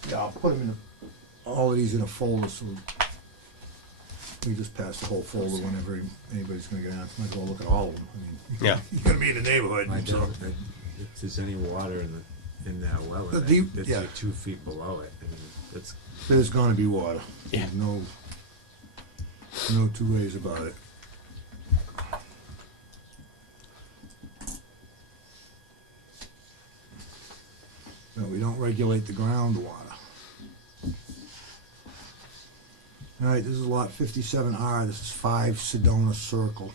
Yeah, I'll put them in all of these in a folder, so we just pass the whole folder whenever anybody's gonna get out. Might as well look at all of them. I mean, Yeah. you're gonna be in the neighborhood, I so. doubt that if there's any water in that well, The deep- it's yeah. like 2 feet below it. I mean, it's There's gonna be water. Yeah. There's no two ways about it. No, we don't regulate the groundwater. All right, this is lot 57R. This is 5 Sedona Circle.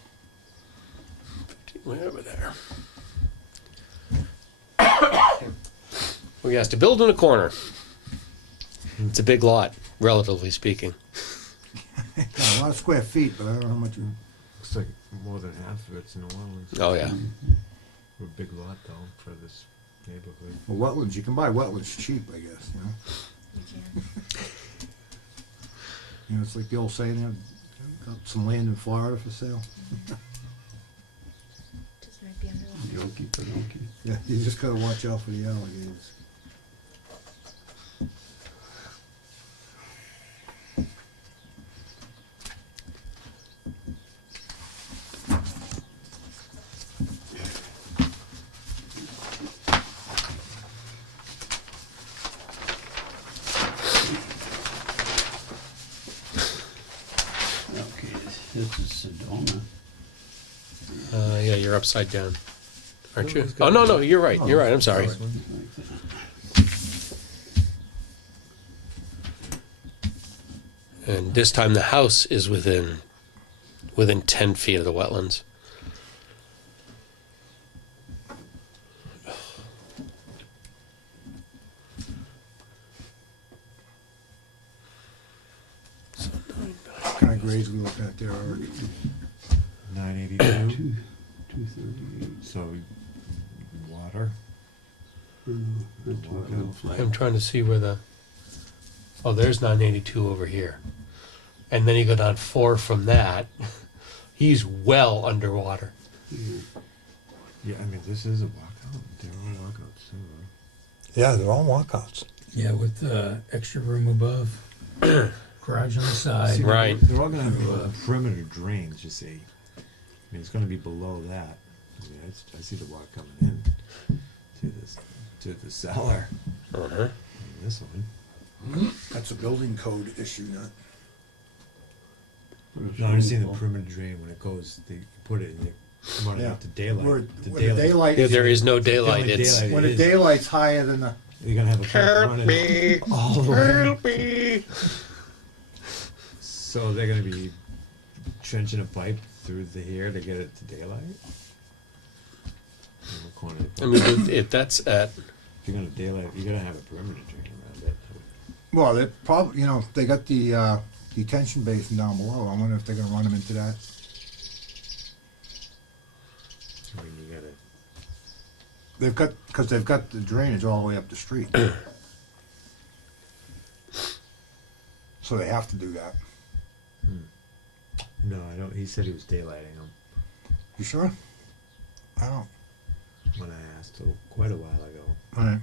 Way over there. We asked to build in a corner. It's a big lot, relatively speaking. Got a lot of square feet, but I don't know how much. looks like more than half of it's New Orleans. Oh yeah. We're a big lot though for this neighborhood. Well, wetlands, you can buy wetlands cheap, I guess, you know? You can. You know, it's like the old saying, you know, got some land in Florida for sale. Just might be under the Yoki Padoki. Yeah, you just gotta watch out for the alligators. Okay, this is Sedona. Yeah, you're upside down, aren't you? Oh, no, you're right. You're right. I'm sorry. Like that. And this time the house is within 10 feet of the wetlands. What kind of grades we looking at there, Eric? 982. 238. So water. That's what it looks like. I'm trying to see where there's 982 over here. And then you go down 4 from that. He's well underwater. Yeah, I mean this is a walkout. They're all walkouts too. Yeah, they're all walkouts. Yeah, with extra room above, garage on the side. See, Right. They're all gonna have perimeter drains. You see. I mean, it's gonna be below that. I mean, I see the water coming in to the cellar. Uh-huh. This one. That's a building code issue, not. No, I'm just seeing the perimeter drain when it goes. They put it and they run it Yeah. out to daylight. Where The the daylight. Yeah, there is no daylight. only It's daylight When it the is. daylight's higher than the. You're gonna have a pipe help running me, all the way. help me. So they're gonna be trenching a pipe through the here to get it to daylight. In the corner. I mean, if that's at If you're gonna daylight, you're gonna have a perimeter drain around it. Well, they probably, they got the detention basin down below. I wonder if they're gonna run them into that. I mean, you gotta. Because they've got the drainage all the way up the street. So they have to do that. No, I don't. He said he was daylighting them You sure? I don't. when I asked quite a while ago. All right.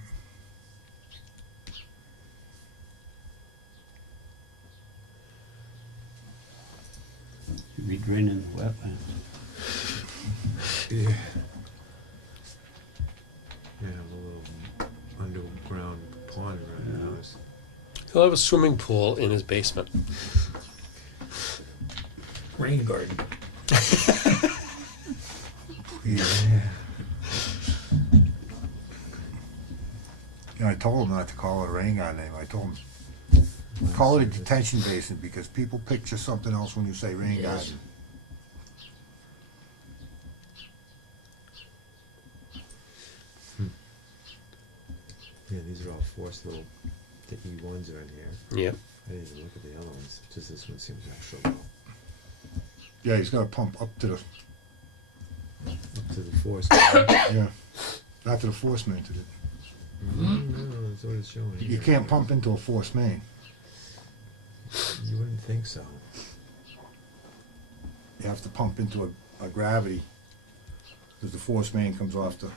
You'd be draining the wetlands. Yeah. Yeah, a little underground pond right now. he'll have a swimming pool in his basement. Rain garden. Yeah. I told him not to call it a rain garden name. I told him, call it a detention basin because people picture something else when you say rain garden. Yeah, these are all forced little. The E1s are in here. Yep. I didn't even look at the other ones. Just this one seems extra low. Yeah, he's got to pump up to the, Up to the force. yeah, not to the force main. To the, No, that's what it's showing. you here. can't pump into a force main. You wouldn't think so. You have to pump into a gravity because the force main comes off the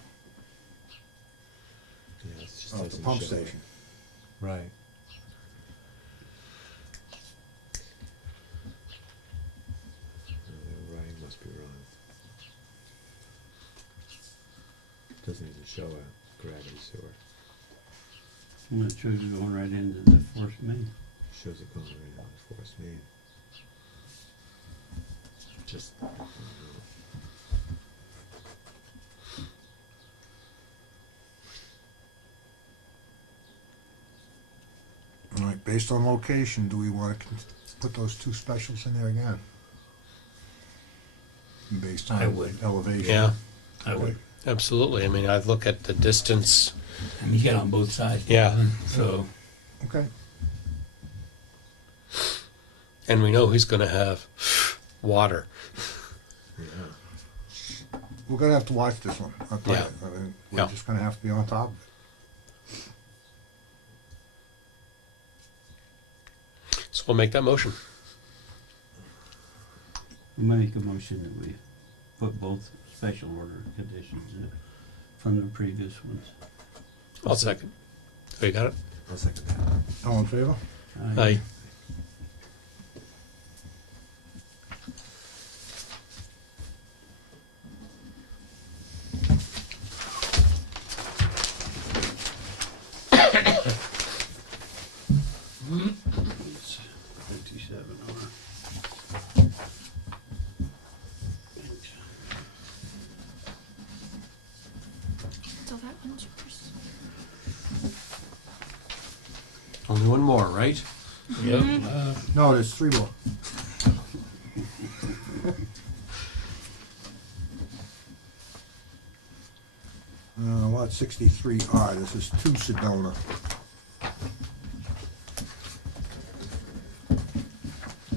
Yeah, it's just off the doesn't pump show it. station. Right. The writing must be wrong. Doesn't even show a gravity sewer. And it shows it going right into the force main. Shows it going right on the force main. Just. All right, based on location, do we want to put those two specials in there again? Based on I would. elevation. Yeah, I would. absolutely. I mean, I'd look at the distance. And you get on both sides. Yeah. So Okay. And we know he's going to have water. Yeah. We're gonna have to watch this one. I'll tell Yeah. you. I mean, we're Yeah. just gonna have to be on top of it. So we'll make that motion. I'm gonna make a motion that we put both special order conditions in from the previous ones. I'll second. Oh, you got it? I'll second that. All in favor? Aye. It's 57 R. Only one more, right? Yep. No, there's three more. Lot 63R, this is 2 Sedona.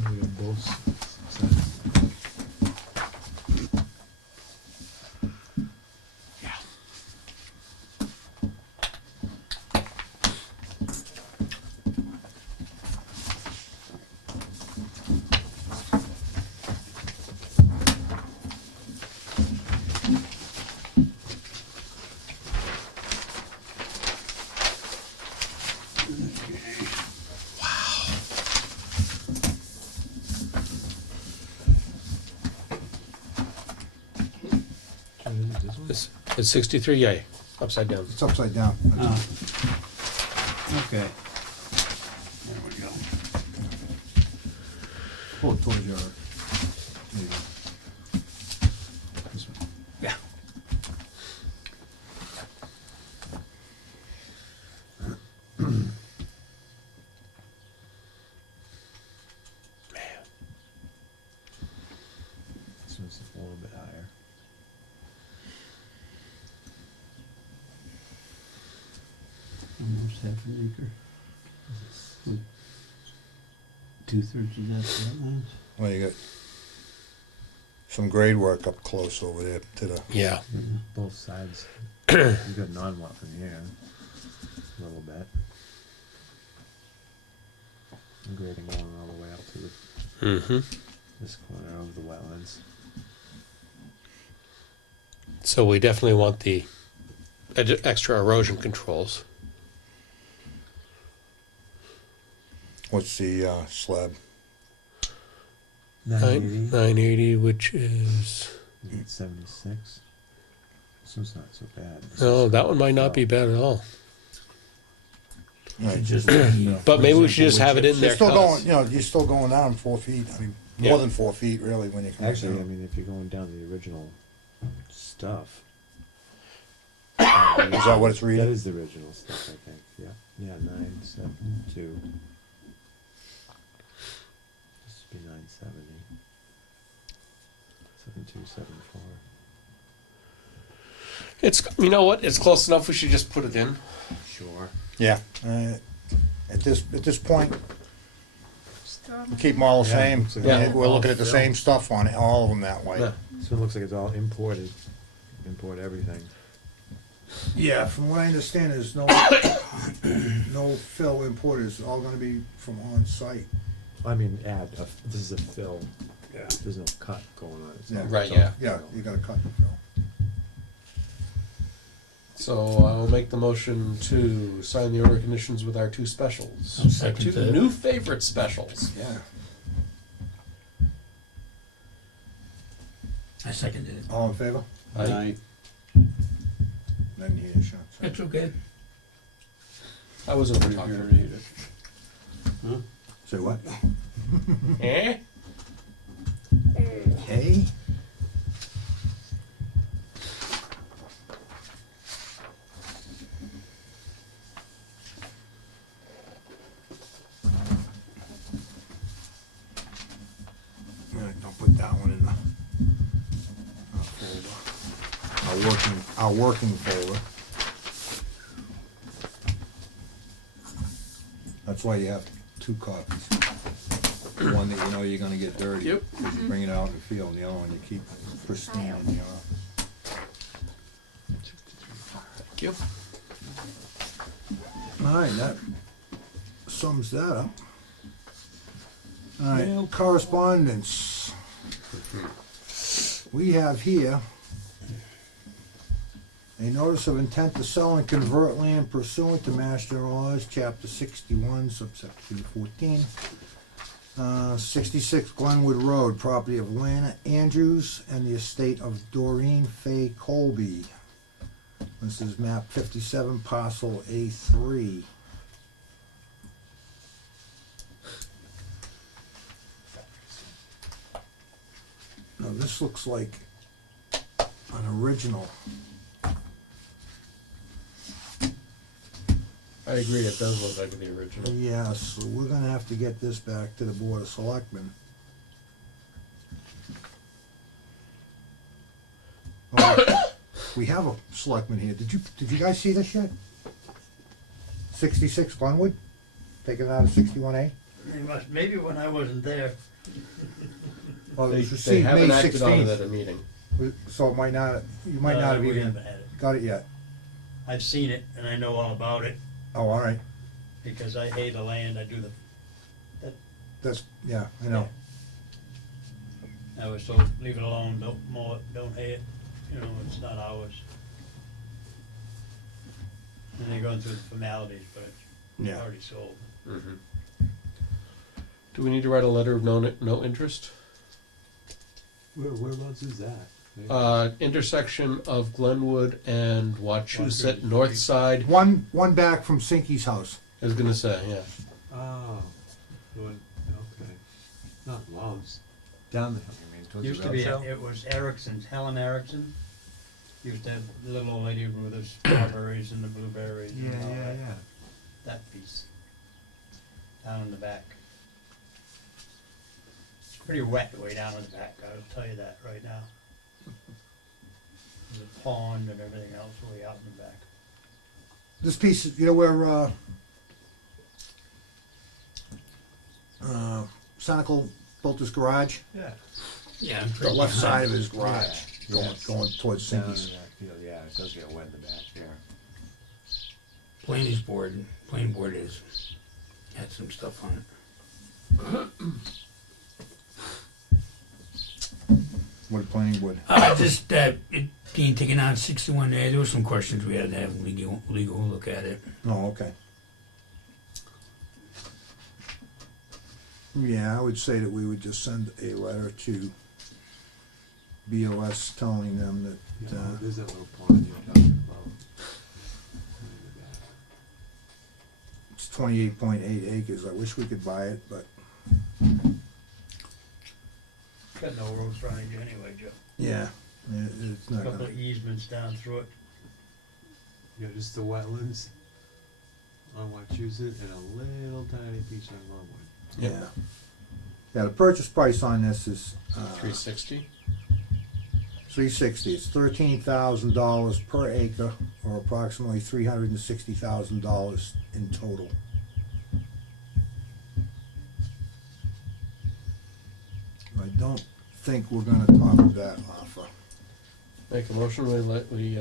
We got both sides. It's 63, yay, upside down. It's upside down. Oh. Okay. There we go. Pull it towards your. There you go. This one. Yeah. This one's a little bit higher. Almost half an acre. With 2/3 of that's wetlands. Well, you got some grade work up close over there to the. Yeah. Both sides. You got non-wetland here, a little bit. And grading going all the way up to this corner of the wetlands. So we definitely want the extra erosion controls. What's the slab? 980. 980, which is... 76. This one's not so bad. No, that one might not be bad at all. Right. Just But maybe we should just have it in You're there. still 'cause- going, you're still going down 4 feet. I mean, Yeah. more than 4 feet, really, when you come Actually, I down. mean, if you're going down the original stuff. Is that what it's That reading? is the original stuff, I think. Yeah. Yeah, 972. This would be 970. 7274. It's, you know what, it's close enough, we should just put it in. Sure. Yeah. At this point, Just throw 'em we keep them all the Yeah, same. looks like Yeah. We're looking at the all same stuff on it, all of them that way. Yeah. This one looks like it's all imported. Import everything. Yeah, from what I understand, there's no no fill imported. It's all going to be from on site. I mean, this is a fill. Yeah. There's no cut going on. It's Yeah. all- Right, it's all yeah. Yeah, fill. you got to cut the fill. So I'll make the motion to sign the order of conditions with our two specials. I'll second Two that. new favorite specials. Yeah. I seconded it. All in favor? I Then you hear shots. That's okay. I was over talking. Say what? Eh? Hey? All right, don't put that one in the folder. Our working folder. That's why you have 2 copies. One that you know you're gonna get dirty. Yep. Because you bring it out in the field, and the other one you keep pristine in the Thank you. All right, that sums that up. All right, correspondence. We have here a notice of intent to sell and convert land pursuant to Master Laws, Chapter 61, subsection 14. 66 Glenwood Road, property of Lana Andrews and the estate of Doreen Fay Colby. This is map 57, parcel A3. Now this looks like an original. I I agree, it does look like the original. Yeah, so we're gonna have to get this back to the Board of Selectmen. Oh, we have a selectman here. Did you guys see this yet? 66 Glenwood, taken out of 61A? Maybe when I wasn't there. Well, it They, was they received May haven't acted on it 16th. at a meeting. So it might not, you might not have we even haven't had it. got it yet. I've seen it and I know all about it Oh, all right. because I hay the land, I do That's, yeah, I know. I was told, leave it alone, don't mow it, don't hay it, you know, it's not ours. And they're going through the formalities, but it's Yeah. already sold. Mhm. Do we need to write a letter of no interest? Whereabouts is that? Intersection of Glenwood and Wachusett, Wachusett north Street. side. One back from Sinky's house. I was gonna say, yeah. Oh, okay. Not Love's. Down the hill, you mean, towards Used the to be, rail it was Erickson's, Helen Erickson. Used to have the little old lady with the strawberries and the blueberries and all that. Yeah. That piece. Down in the back. It's pretty wet way down in the back, I'll tell you that right now. There's a pond and everything else way out in the back. This piece, you know where, Sonical built his garage? Yeah. Yeah. The left side of his garage, Yeah. going, Yes. going towards Down in Sinky's. that field, yeah, it does get wet in the back there. Planning board is, had some stuff on it. What a planning board. Just, it being taken out 61 there, there were some questions we had to have legal look at it. Oh, okay. Yeah, I would say that we would just send a letter to BOS telling them that, There's that little pond you're talking about. it's 28.8 acres. I wish we could buy it, but Got no road frontage anyway, Joe. yeah, it's not Couple gonna. of easements down through it. Yeah, just the wetlands on Wachusett and a little tiny piece on Glenwood. Yeah. Yeah, the purchase price on this is, 360? 360. It's $13,000 per acre, or approximately $360,000 in total. I don't think we're gonna top that offer. Make a motion, we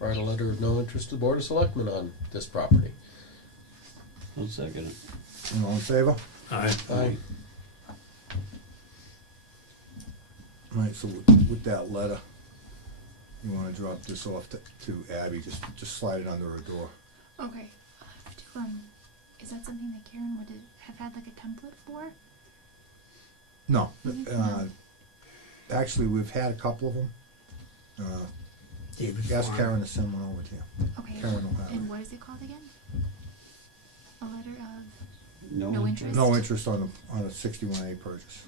write a letter of no interest to the Board of Selectmen on this property. I'll second it. You all in favor? Aye. Aye. All right, so with that letter, you wanna drop this off to Abby, just slide it under her door. Okay. Is that something that Karen would have had like a template for? No, No. actually, we've had a couple of them. David Ask Farm. Karen to send one over to you. Okay. Karen will have And it. what is it called again? A letter of No No interest. interest? No interest on a 61A purchase.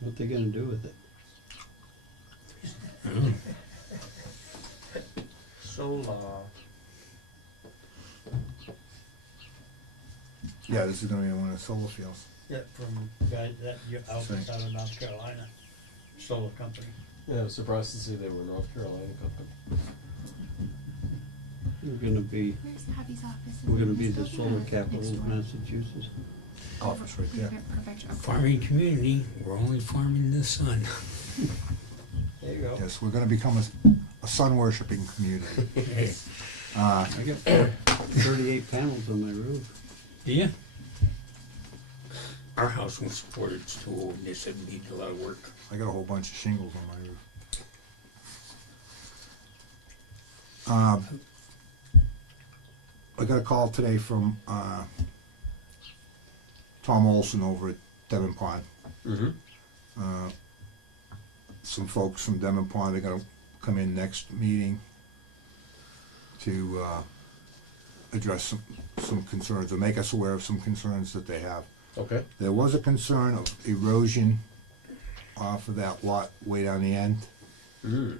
What they gonna do with it? Mm. Solar. Yeah, this is gonna be one of the solar fields. Yeah, from guys that outfits out of North Carolina, solar company. Yeah, I was surprised to see they were North Carolina company. We're gonna be, where's Abby's office? Is we're it gonna in be this the building solar or capital next of door? Massachusetts. Office right there. Perfect. Okay. Farming community, we're only farming the sun. There you go. Yes, we're gonna become a sun worshiping community. I got 38 panels on my roof. Do you? Our house won't support it, it's too old, and they said it needs a lot of work. I got a whole bunch of shingles on my roof. I got a call today from, Tom Olson over at Devon Pond. Mm-hmm. Some folks from Devon Pond, they're gonna come in next meeting to, address some concerns, or make us aware of some concerns that they have. Okay. There was a concern of erosion off of that lot way down the end. Mm.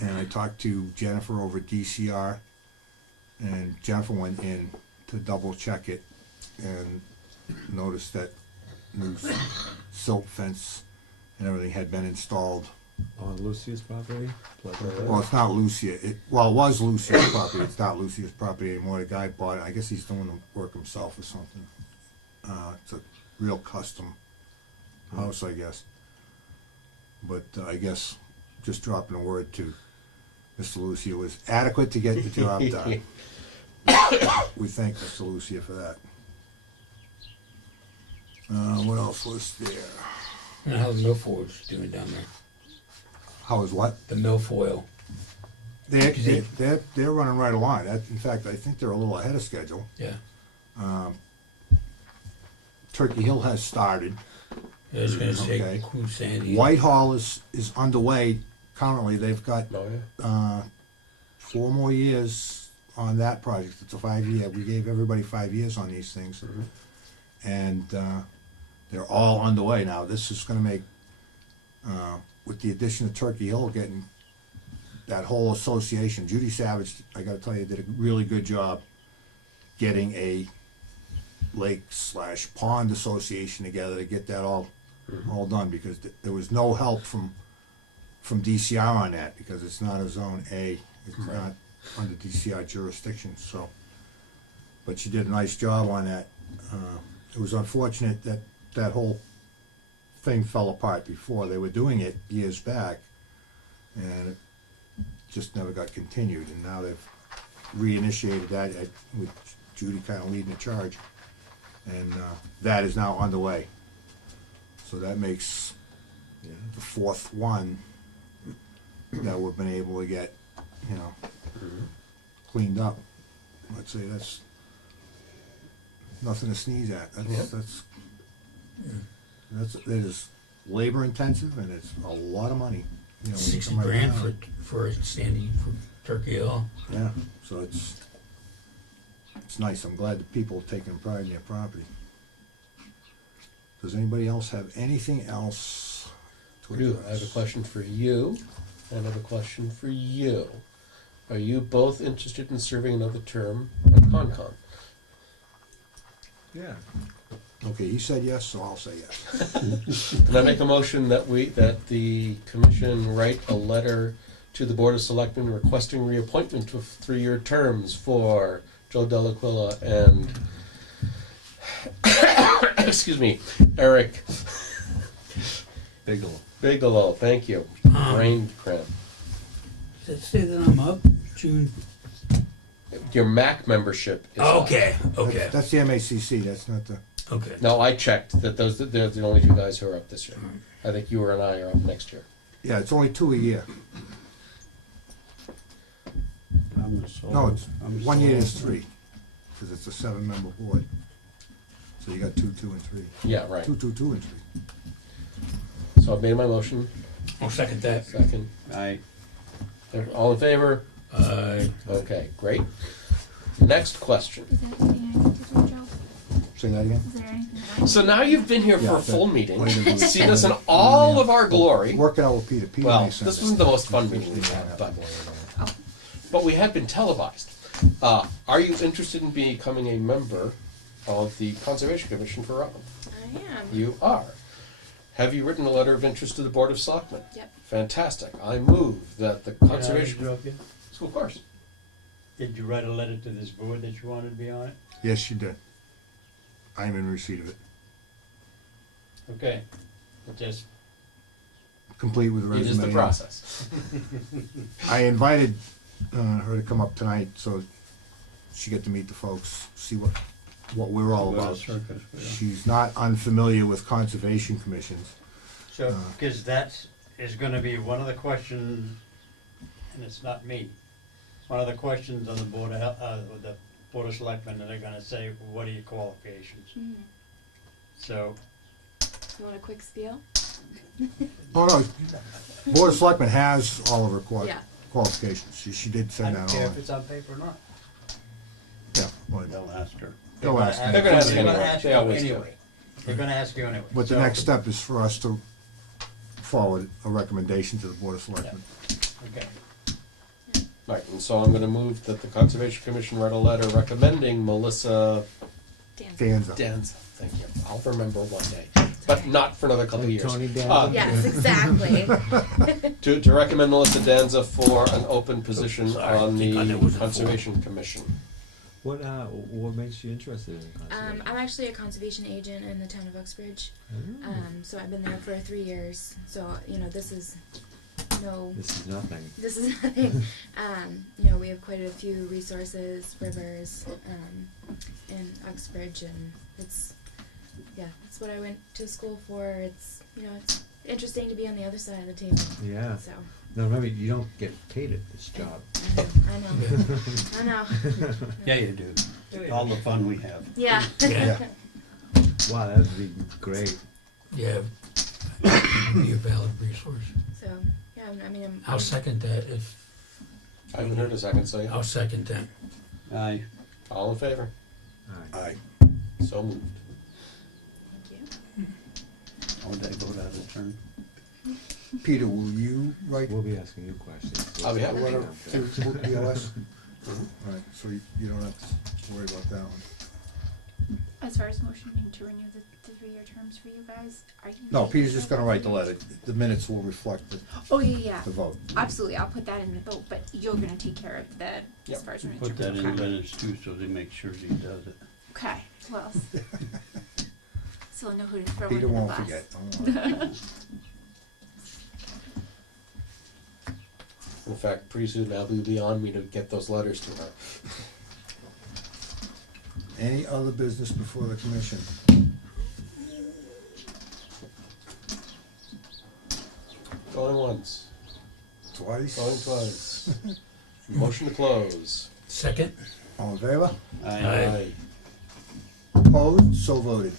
and I talked to Jennifer over at DCR, and Jennifer went in to double check it and noticed that new silt fence and everything had been installed. On Lucia's property? Well, it's not Lucia. It was Lucia's property. It's not Lucia's property anymore. The guy bought it. I guess he's doing the work himself or something. It's a real custom house, I guess. But I guess just dropping a word to Mr. Lucia was adequate to get the job done. We thank Mr. Lucia for that. What else was there? And how's the milfoil's doing down there? How is what? The milfoil. They're running right along. In fact, I think they're a little ahead of schedule. Yeah. Turkey Hill has started. I was gonna Okay. say, cool Sandy. Whitehall is underway currently. They've got Oh, yeah. 4 more years on that project. It's a 5-year. We gave everybody 5 years on these things. And they're all underway now. This is gonna make, with the addition of Turkey Hill, getting that whole association. Judy Savage, I gotta tell you, did a really good job getting a lake/pond association together to get that all done, because there was no help from DCR on that, because it's not a Zone A. It's not under DCR jurisdiction, so. But she did a nice job on that. It was unfortunate that that whole thing fell apart before. They were doing it years back, and it just never got continued, and now they've reinitiated that with Judy kind of leading the charge, and that is now underway. So that makes the 4th one that we've been able to get, cleaned up. I'd say that's nothing to sneeze at. That is labor intensive, and it's a lot of money. When you 60 come right grand down. for Sandy, for Turkey Hill. Yeah, so it's nice. I'm glad that people are taking pride in their property. Does anybody else have anything else to You, address? I have a question for you, and I have a question for you. Are you both interested in serving another term on Concom? Yeah. Okay, he said yes, so I'll say yes. Can I make a motion that the commission write a letter to the Board of Selectmen requesting reappointment of 3-year terms for Joe Delaquila and excuse me, Eric Bigelow, thank you. Brain cramp. Does it say that I'm up June? Your MAC membership is up. Okay. That's the MACC, that's not the, Okay. No, I checked that they're the only 2 guys who are up this year. I think you and I are up next year. yeah, it's only 2 a year. I'm the sole. No, it's I'm 1 year sole. is 3, because it's a 7-member board. So you got 2, 2, and 3. Yeah, right. 2, 2, 2, and 3. So I've made my motion. I'll second that. Second. Aye. All in favor? Okay, great. Next question. Is there anything I need to do, Joe? Say that again? Is there anything that I So now you've been here for Yeah, a full that- meeting, wait a minute. seen us in all of our glory. Work it out with Peter. Peter Well, may send this it. wasn't the most fun meeting we've had, but we have been televised. Are you interested in becoming a member of the Conservation Commission for Rutland? I am. You are. Have you written a letter of interest to the Board of Selectmen? Yep. Fantastic. I move that the Can I Conservation... interrupt you? Of course. Did you write a letter to this board that you wanted to be on it? Yes, you did. I am in receipt of it. Okay, just, Complete with the It resume. is the process. I invited her to come up tonight so she get to meet the folks, see what we're all Well, about. circus, yeah. She's not unfamiliar with conservation commissions. so, because that is gonna be one of the questions, and it's not me. One of the questions on the Board of, the Board of Selectmen, that they're gonna say, what are your qualifications? Mhm. So, You want a quick spiel? Oh, no, Board of Selectmen has all of her Yeah. qualifications. She did I send don't that care all. if it's on paper or not. Yeah, well, They'll ask her. They'll ask me. They're gonna ask They're gonna anyway. ask They you always do. anyway. They're gonna ask you anyway. But the So- next step is for us to forward a recommendation to the Board of Selectmen. Okay. Right, and so I'm gonna move that the Conservation Commission write a letter recommending Melissa Danza. Danza, thank you, I'll remember one day, but not for another couple of years. Tony Danza? Yes, exactly. To recommend Melissa Danza for an open position sorry, on I thought the it was a Conservation Commission. What makes you interested in conservation? I'm actually a conservation agent in the town of Uxbridge. Oh, So I've been there for 3 years. So, this is this is nothing. this is nothing. We have quite a few resources, rivers, in Uxbridge, and it's what I went to school for. It's interesting to be on the other side of the table. Yeah. So No, remember, you don't get paid at this job. I know. Yeah, you do. All the fun we have. Yeah. Yeah. Wow, that'd be great. Yeah, be a valid resource. So I'm I'll second that if, I haven't heard a second, so yeah, I'll second that. Aye. all in favor, Alright. Aye. so moved. Thank you. Or would I vote out of turn? Peter, will you write We'll be asking you questions. I'll be a happy. letter to BLS? Alright, so you don't have to worry about that one. As far as motioning to renew the 3-year terms for you guys, are you? No, taking Peter's just care gonna of write the that? letter. The minutes will reflect Oh, yeah. the vote. Absolutely, I'll put that in the vote, but you're gonna take care of the, Yep. as far as renewing Put that in terms. minutes too, so they make sure he does it. Okay, well. So I'll know who to throw Peter under the won't bus. forget, don't worry. In fact, pretty soon Abby will be on me to get those letters to her. Any other business before the commission? Going once, Twice? going twice. Motion to close. Second? All in favor? Aye. Opposed? So voted.